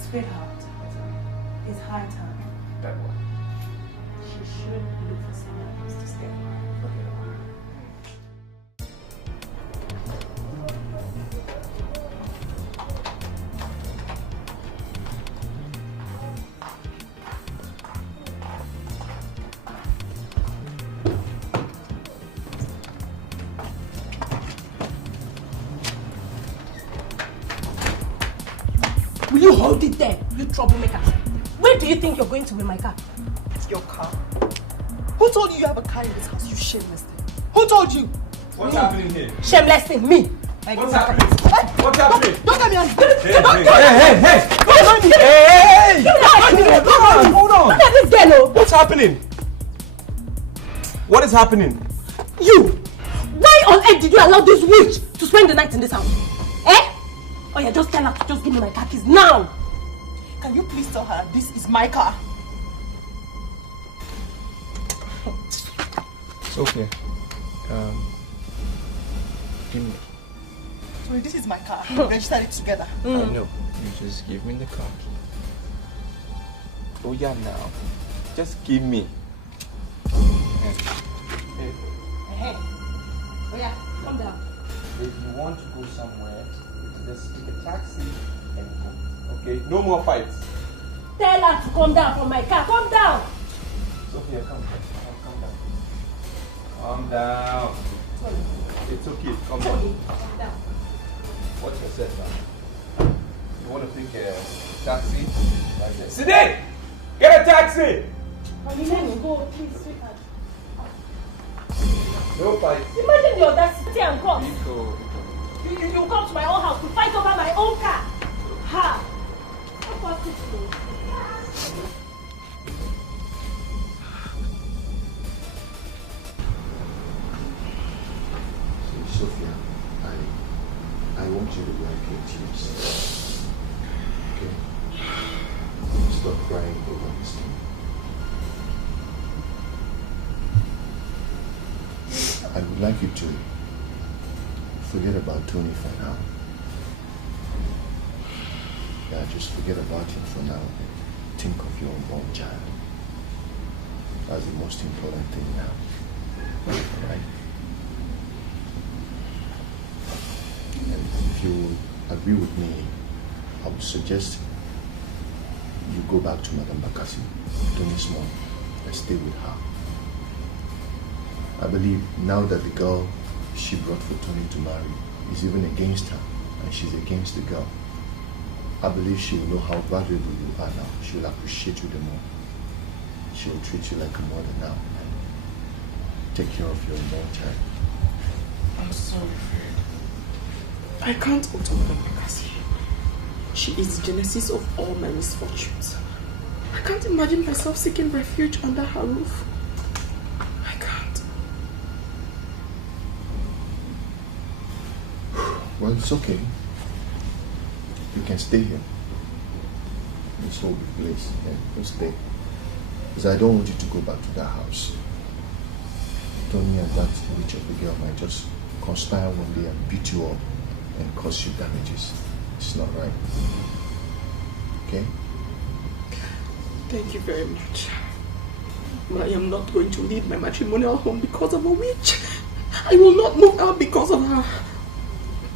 Sweetheart, it's high time. That what? She should look for someone else to stay. Will you hold it there, you troublemaker? Where do you think you're going to with my car? It's your car. Who told you you have a car in this house, you shameless thing? Who told you? What's Me. happening here? Shameless thing, me. What's happening? What's happening? Don't get me on. Hey! Don't mind me. Hey! Hold on. Look at this girl, oh. What's happening? What is happening? You! Why on earth did you allow this witch to spend the night in this house? Eh? Oh yeah, just tell her to just give me my car keys now. Can you please tell her this is my car? Sophia, give me. Sorry, this is my car. We registered it together. I know. You just give me the car key. Oh yeah, now. Just give me. Hey. Hey. Oh yeah, calm down. If you want to go somewhere, just take a taxi and go. Okay? No more fights. Tell her to come down from my car. Come down. Sophia, come down. Calm down. Sorry. It's okay. Calm Sorry. down. Calm down. Watch yourself now. You want to take a taxi? Right there. Sit in! Get a taxi! Let me go, please, sweetheart. No fight. Imagine the audacity and guts. You come to my own house to fight over my own car. Ha! How possible? Sophia, I want you to wipe your tears. Okay? Stop crying over this thing. I would like you to forget about Tony for now. Yeah, just forget about him for now and think of your unborn child. That's the most important thing now. Right? And if you agree with me, I would suggest you go back to Madame Bakassi, Tony's mom, and stay with her. I believe now that the girl she brought for Tony to marry is even against her, and she's against the girl, I believe she will know how valuable you are now. She will appreciate you the more. She will treat you like a mother now and take care of your unborn child. I'm sorry. I can't go to Madame Bakassi. She is the genesis of all my misfortunes. I can't imagine myself seeking refuge under her roof. I can't. Well, it's okay. You can stay here. This whole big place. Yeah, you stay. Because I don't want you to go back to that house. Tony and that witch of the girl might just conspire one day and beat you up and cause you damages. It's not right. Okay? Thank you very much. But I am not going to leave my matrimonial home because of a witch. I will not move out because of her.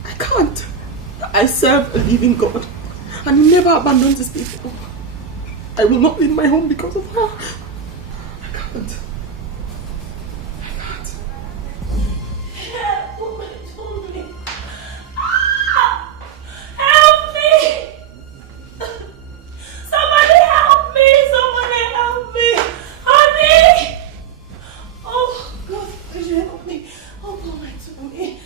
I can't. I serve a living God, and He never abandons His people. I will not leave my home because of her. I can't. Help me! Somebody help me! Somebody help me! Honey! Oh, God, could you help me? Oh, God, my tummy.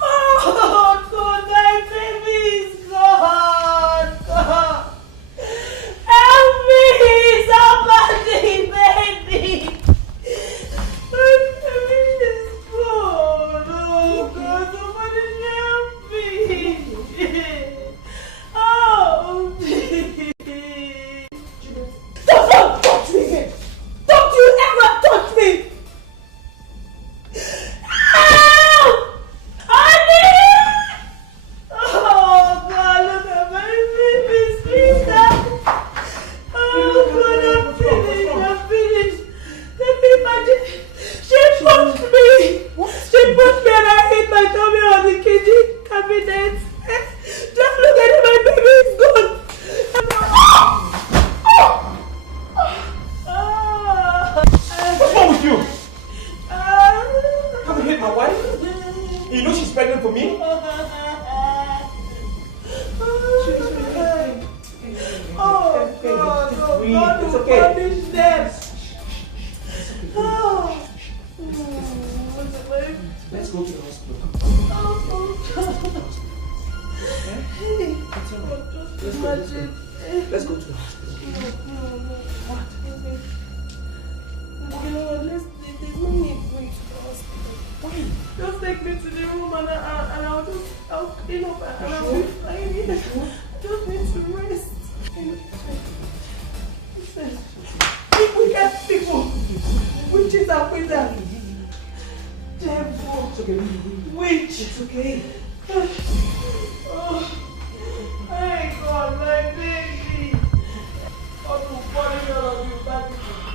God, God, my baby is gone. God. Help me! Somebody, baby! My baby is gone. Oh, God, somebody help me! Oh, don't touch me again! Don't you ever touch me! Help! Honey! Oh, God, look at my baby's feet. Oh, God, I'm finished. Let me imagine. She pushed me. She pushed me and I hit my tummy on the kitchen cabinet. Just look at it, my baby is gone. What's wrong with you? Have you hit my wife? You know she's pregnant for me? Oh, God, oh, God, It's will okay. punish them. Oh. Let's go to the hospital. Hey, It's all right. just imagine. Let's go to the hospital. No. What? You know what? There's no need for you to the hospital. Why? Just take me to the room and I'll clean up and I'll be fine. I just need to rest. Listen. Wicked people. Witches are wizards. Devil. It's okay. Witch. It's okay. Oh. Hey, God, my baby. God will punish all of you bad people.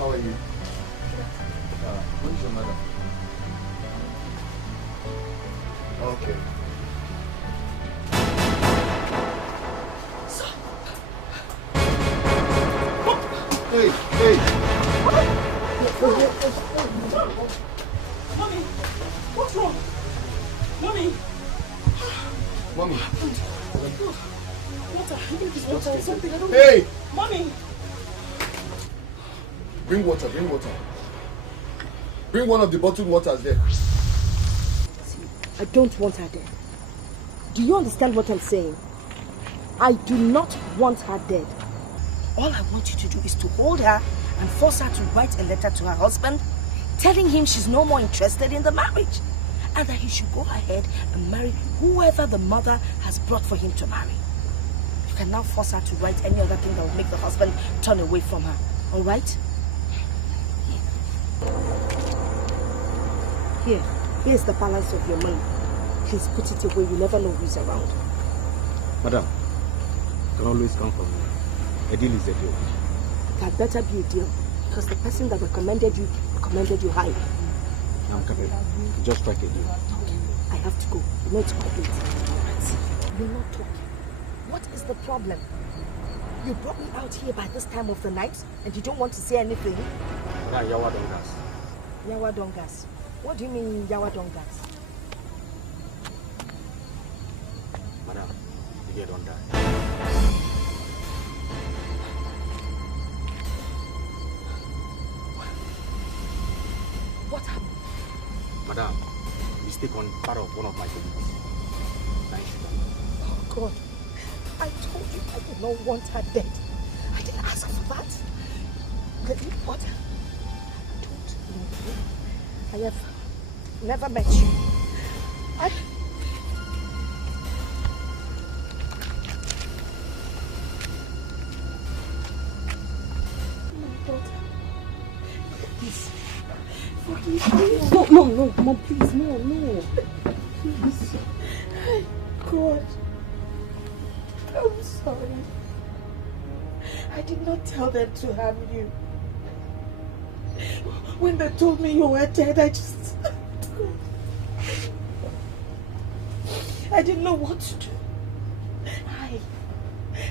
How are you? Where's your mother? Okay. Hey, hey! Mommy, what's wrong? Mommy! Mommy! Water, even this water or something, I don't know. Hey! Mommy! Bring water, bring water. Bring one of the bottled waters there. I don't want her dead. Do you understand what I'm saying? I do not want her dead. All I want you to do is to hold her and force her to write a letter to her husband, telling him she's no more interested in the marriage, and that he should go ahead and marry whoever the mother has brought for him to marry. You can now force her to write any other thing that will make the husband turn away from her. All right? Here's the balance of your money. Please put it away. You never know who's around. Madam, you can always come for me. A deal is a deal. It had better be a deal, because the person that recommended you high. I'm coming. Just strike a deal. Okay. I have to go. You know it's quite late. You're not talking. What is the problem? You brought me out here by this time of the night and you don't want to say anything? Yeah, Yawa Dongas. Yawa Dongas. What do you mean Yawa Dongas? Madam, the girl don't die. What happened? Madam, mistake on part of one of my colleagues. Oh God. I told you I did not want her dead. I didn't ask for that. What? I don't know you. I have never met you. My daughter. Please. Forgive me. No, Mom, please, no. Please. God. I'm sorry. I did not tell them to harm you. When they told me you were dead, I didn't know what to do. I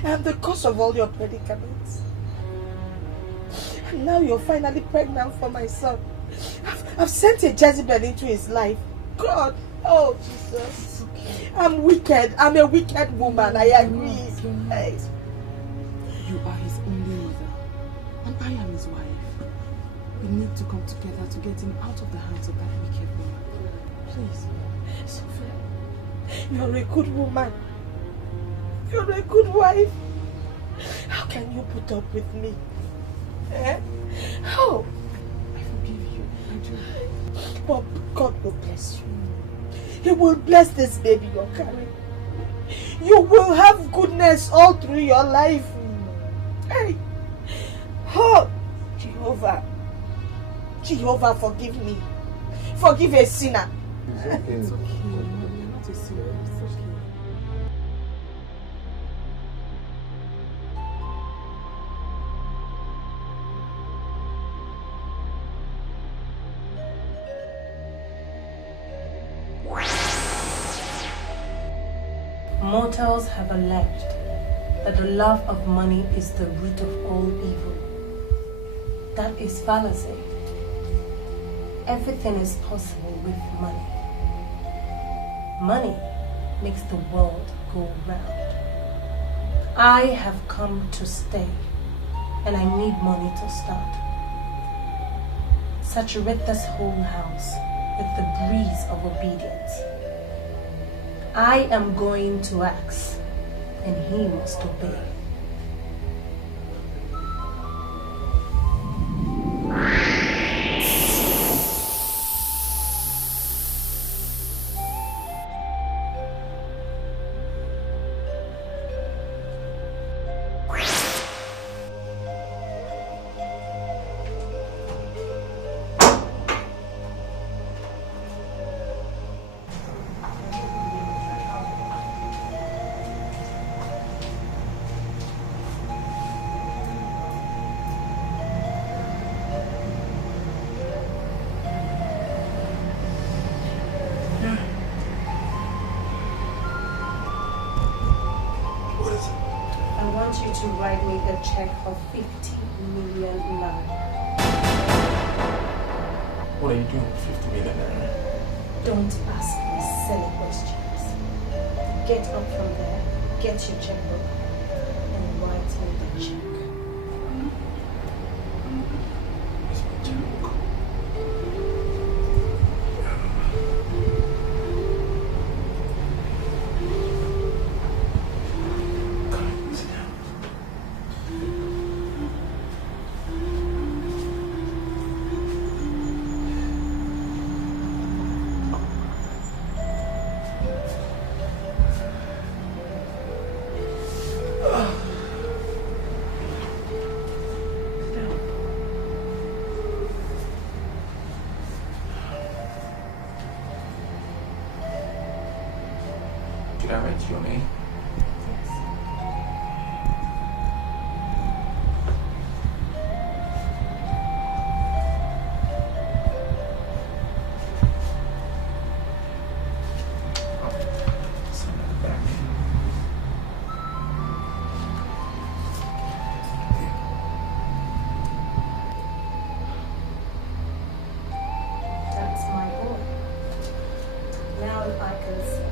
am the cause of all your predicaments. And now you're finally pregnant for my son. I've sent a Jezebel into his life. God, oh Jesus. I'm wicked. I'm a wicked woman. I agree. Hey. You are his only mother, and I am his wife. We need to come together to get him out of the hands of that wicked woman. Please. Sophia, you're a good woman. You're a good wife. How can you put up with me? Eh? How? I forgive you. I do. But God will bless you. He will bless this baby you're carrying. You will have goodness all through your life. Hey. Oh, Jehovah. Jehovah, forgive me. Forgive a sinner. It's okay. It's okay. You're not a sinner. It's okay. Mortals have alleged that the love of money is the root of all evil. That is fallacy. Everything is possible with money. Money makes the world go round. I have come to stay, and I need money to start. Saturate this whole house with the breeze of obedience. I am going to ask, and he must obey. want you to write me a check for 50 million naira. What are you doing with 50 million naira? Don't ask me silly questions. Get up from there, get your checkbook, and write me the check. Where's my checkbook? Should I write your name? That's my boy. Now if I can see it.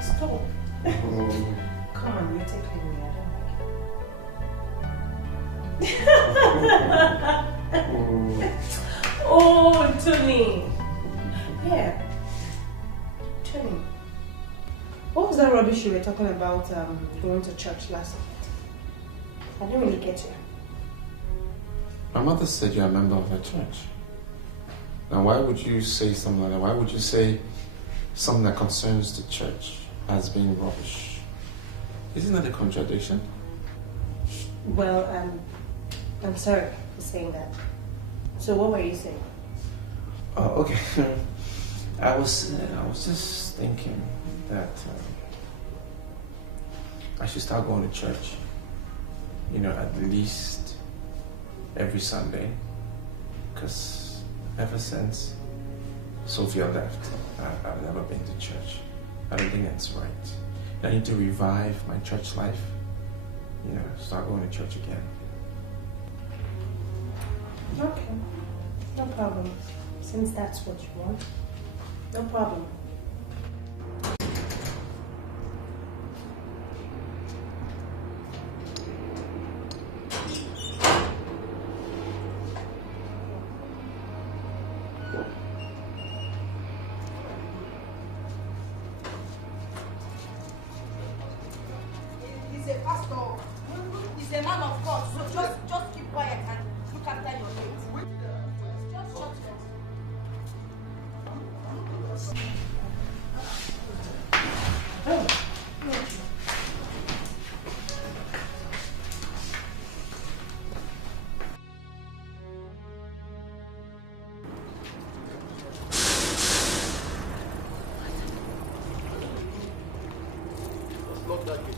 Stop. Come on, you're tickling me. I don't like it. Oh, Tony. Yeah. Tony. What was that rubbish you were talking about going to church last night? I didn't really get you. My mother said you're a member of her church. Now, why would you say something like that? Why would you say something that concerns the church as being rubbish? Isn't that a contradiction? Well, I'm sorry for saying that. So what were you saying? Oh, okay. I was just thinking that I should start going to church. You know, at least every Sunday, because ever since Sophia left, I've never been to church. I don't think that's right. I need to revive my church life. You know, start going to church again. Okay, no problem. Since that's what you want, no problem. He's a pastor. He's a man of God. So just keep quiet and look after your mates. Just shut up. Lock that gate.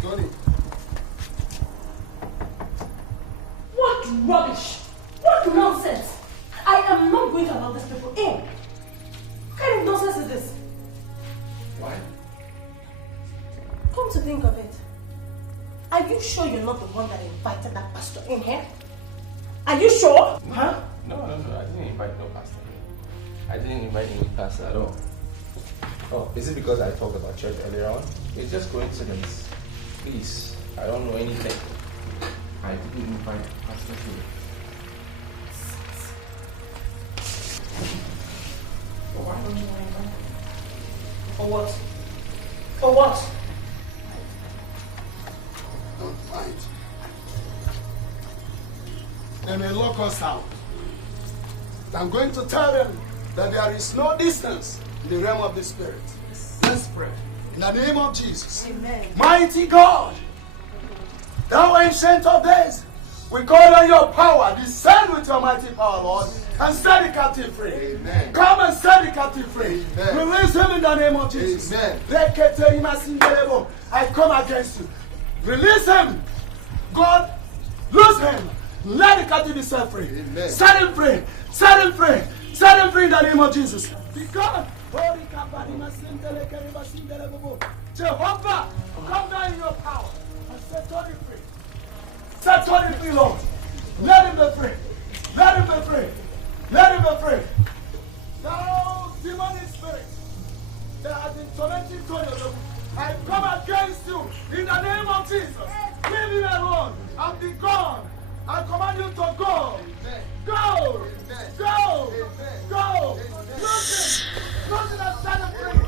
Tony. What rubbish! What nonsense! I am not going to allow these people in. What kind of nonsense is this? Why? Come to think of it, are you sure you're not the one that invited that pastor in here? Are you sure? Huh? No, I didn't invite no pastor. I didn't invite any pastor at all. Oh, is it because I talked about church earlier on? It's just coincidence. Please, I don't know anything. I didn't invite pastor here. Well, why don't you want to invite? For what? For what? Don't fight. they may lock us out. I'm going to tell them that there is no distance in the realm of the Spirit. Let's pray. In the name of Jesus. Amen. Mighty God, thou ancient of days, we call on your power. Descend with your mighty power, Lord, and set the captive free. Amen. Come and set the captive free. Amen. Release him in the name of Jesus. Amen. I come against you. Release him. God, loose him. Let the captive be set free. Amen. Set him free. Set him free. Set him free in the name of Jesus. Because Jehovah, come down in your power and set Tony free. Set Tony free, Lord. Let him be free. Let him be free. Let him be free. Thou demonic spirit that has been tormenting Tony, I come against you in the name of Jesus. Leave him alone and be gone. I command you to go. Go. Go. Go. Lose him. Lose him and set him free.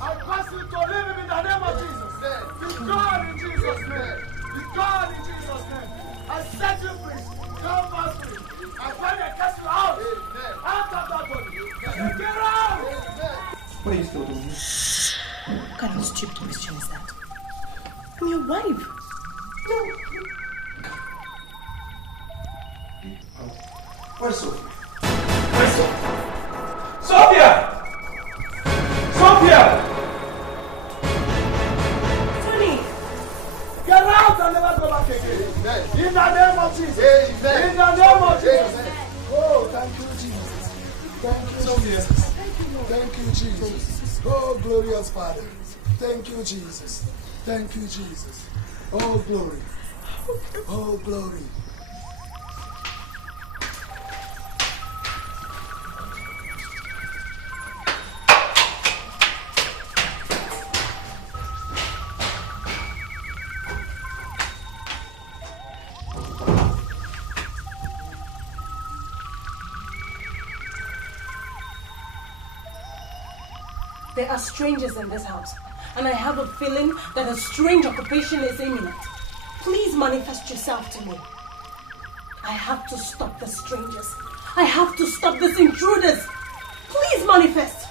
I pass you to leave him in the name of Jesus. Be gone in Jesus' name. Be gone in Jesus' name. I set you free. Come pass free. I find and cast you out. Out of that body. Get out. What are you still doing? What kind of stupid question is that? I'm your wife. Where's Sophia? Where's Sophia? Sophia! Sophia! Tony! Get out and never go back again. Amen. In the name of Jesus. Amen. In the name of Jesus. Amen. Oh, thank you, Jesus. Thank you, Jesus. Thank you, Jesus. Oh, glorious Father. Thank you, Jesus. Thank you, Jesus. Oh, glory. Oh, glory. There are strangers in this house, and I have a feeling that a strange occupation is imminent. Please manifest yourself to me. I have to stop the strangers. I have to stop these intruders. Please manifest.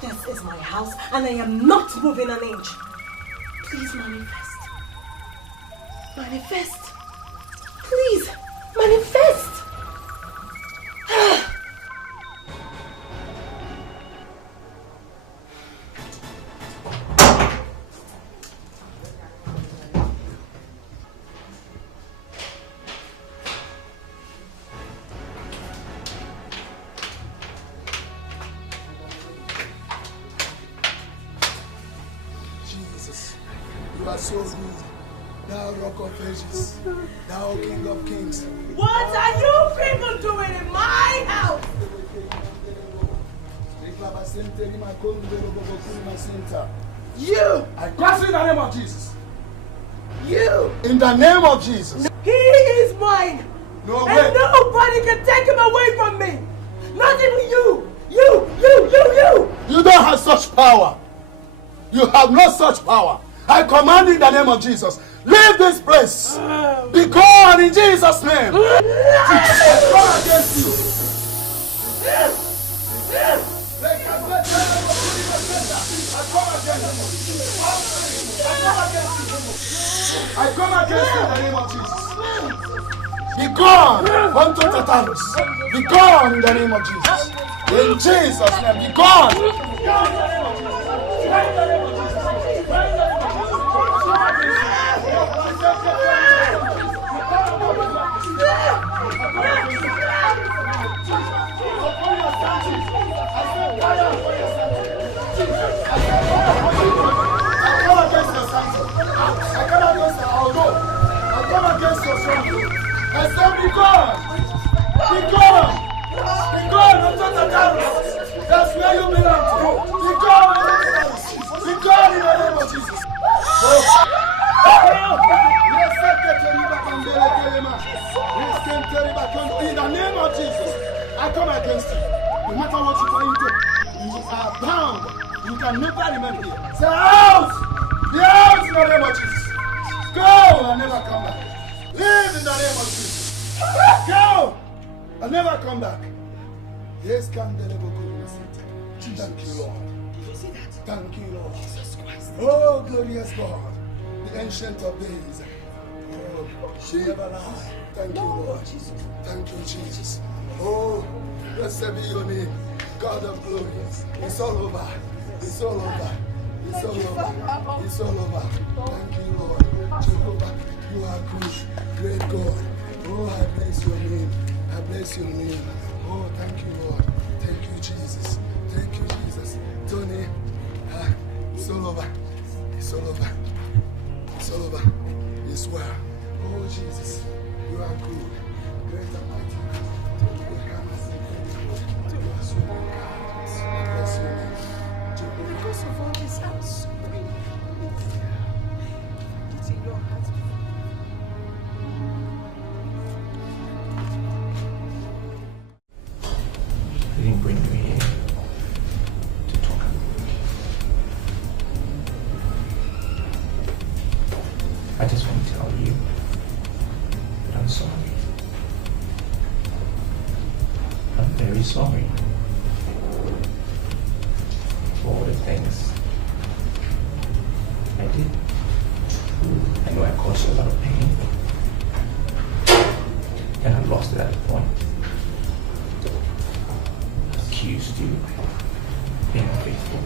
This is my house, and I am not moving an inch. Please manifest. Manifest. Please, manifest. You are so good, thou rock of ages, thou king of kings. What are you people doing in my house? You! I curse in the name of Jesus. You! In the name of Jesus. He is mine! No and way. Nobody can take him away from me! Not even you! You! You don't have such power. You have no such power. I command in the name of Jesus. Leave this place. Be gone in Jesus' name. I come against you. I come against you in the name of Jesus. Be gone unto Tatarus. Be gone in the name of Jesus. In Jesus' name, be gone. I said, be gone! Be gone! Be gone! That's where you belong to. Be gone! Be gone in the name of Jesus. In the name of Jesus, I come against you. No matter what you try to do, you are bound. You can never remain here. Say out! Be out in the name of Jesus. Go and never come back. Live in the name of Jesus. Go! I'll never come back. Yes, can the never go. Thank you, Lord. Thank you, Lord. Oh, glorious God, the ancient of days. Oh, she never lie. Thank you, Lord. Thank you, Jesus. Oh, blessed be your name, God of glory. It's all over. It's all over. It's all over. It's all over. Thank you, Lord. Jehovah, you are good, great God. Oh, I bless your name. I bless your name. Oh, thank you, Lord. Thank you, Jesus. Thank you, Jesus. Tony, it's all over. It's all over. It's all over. It's well. Oh, Jesus, you are good. Great and mighty. You are so good. I bless your name. Because of all this, I'm sorry. It's in your hands. I didn't bring you here to talk about me. I just want to tell you that I'm sorry. I'm very sorry for all the things I did. I know I caused you a lot of pain, and I lost it at a point. Accused you of being unfaithful.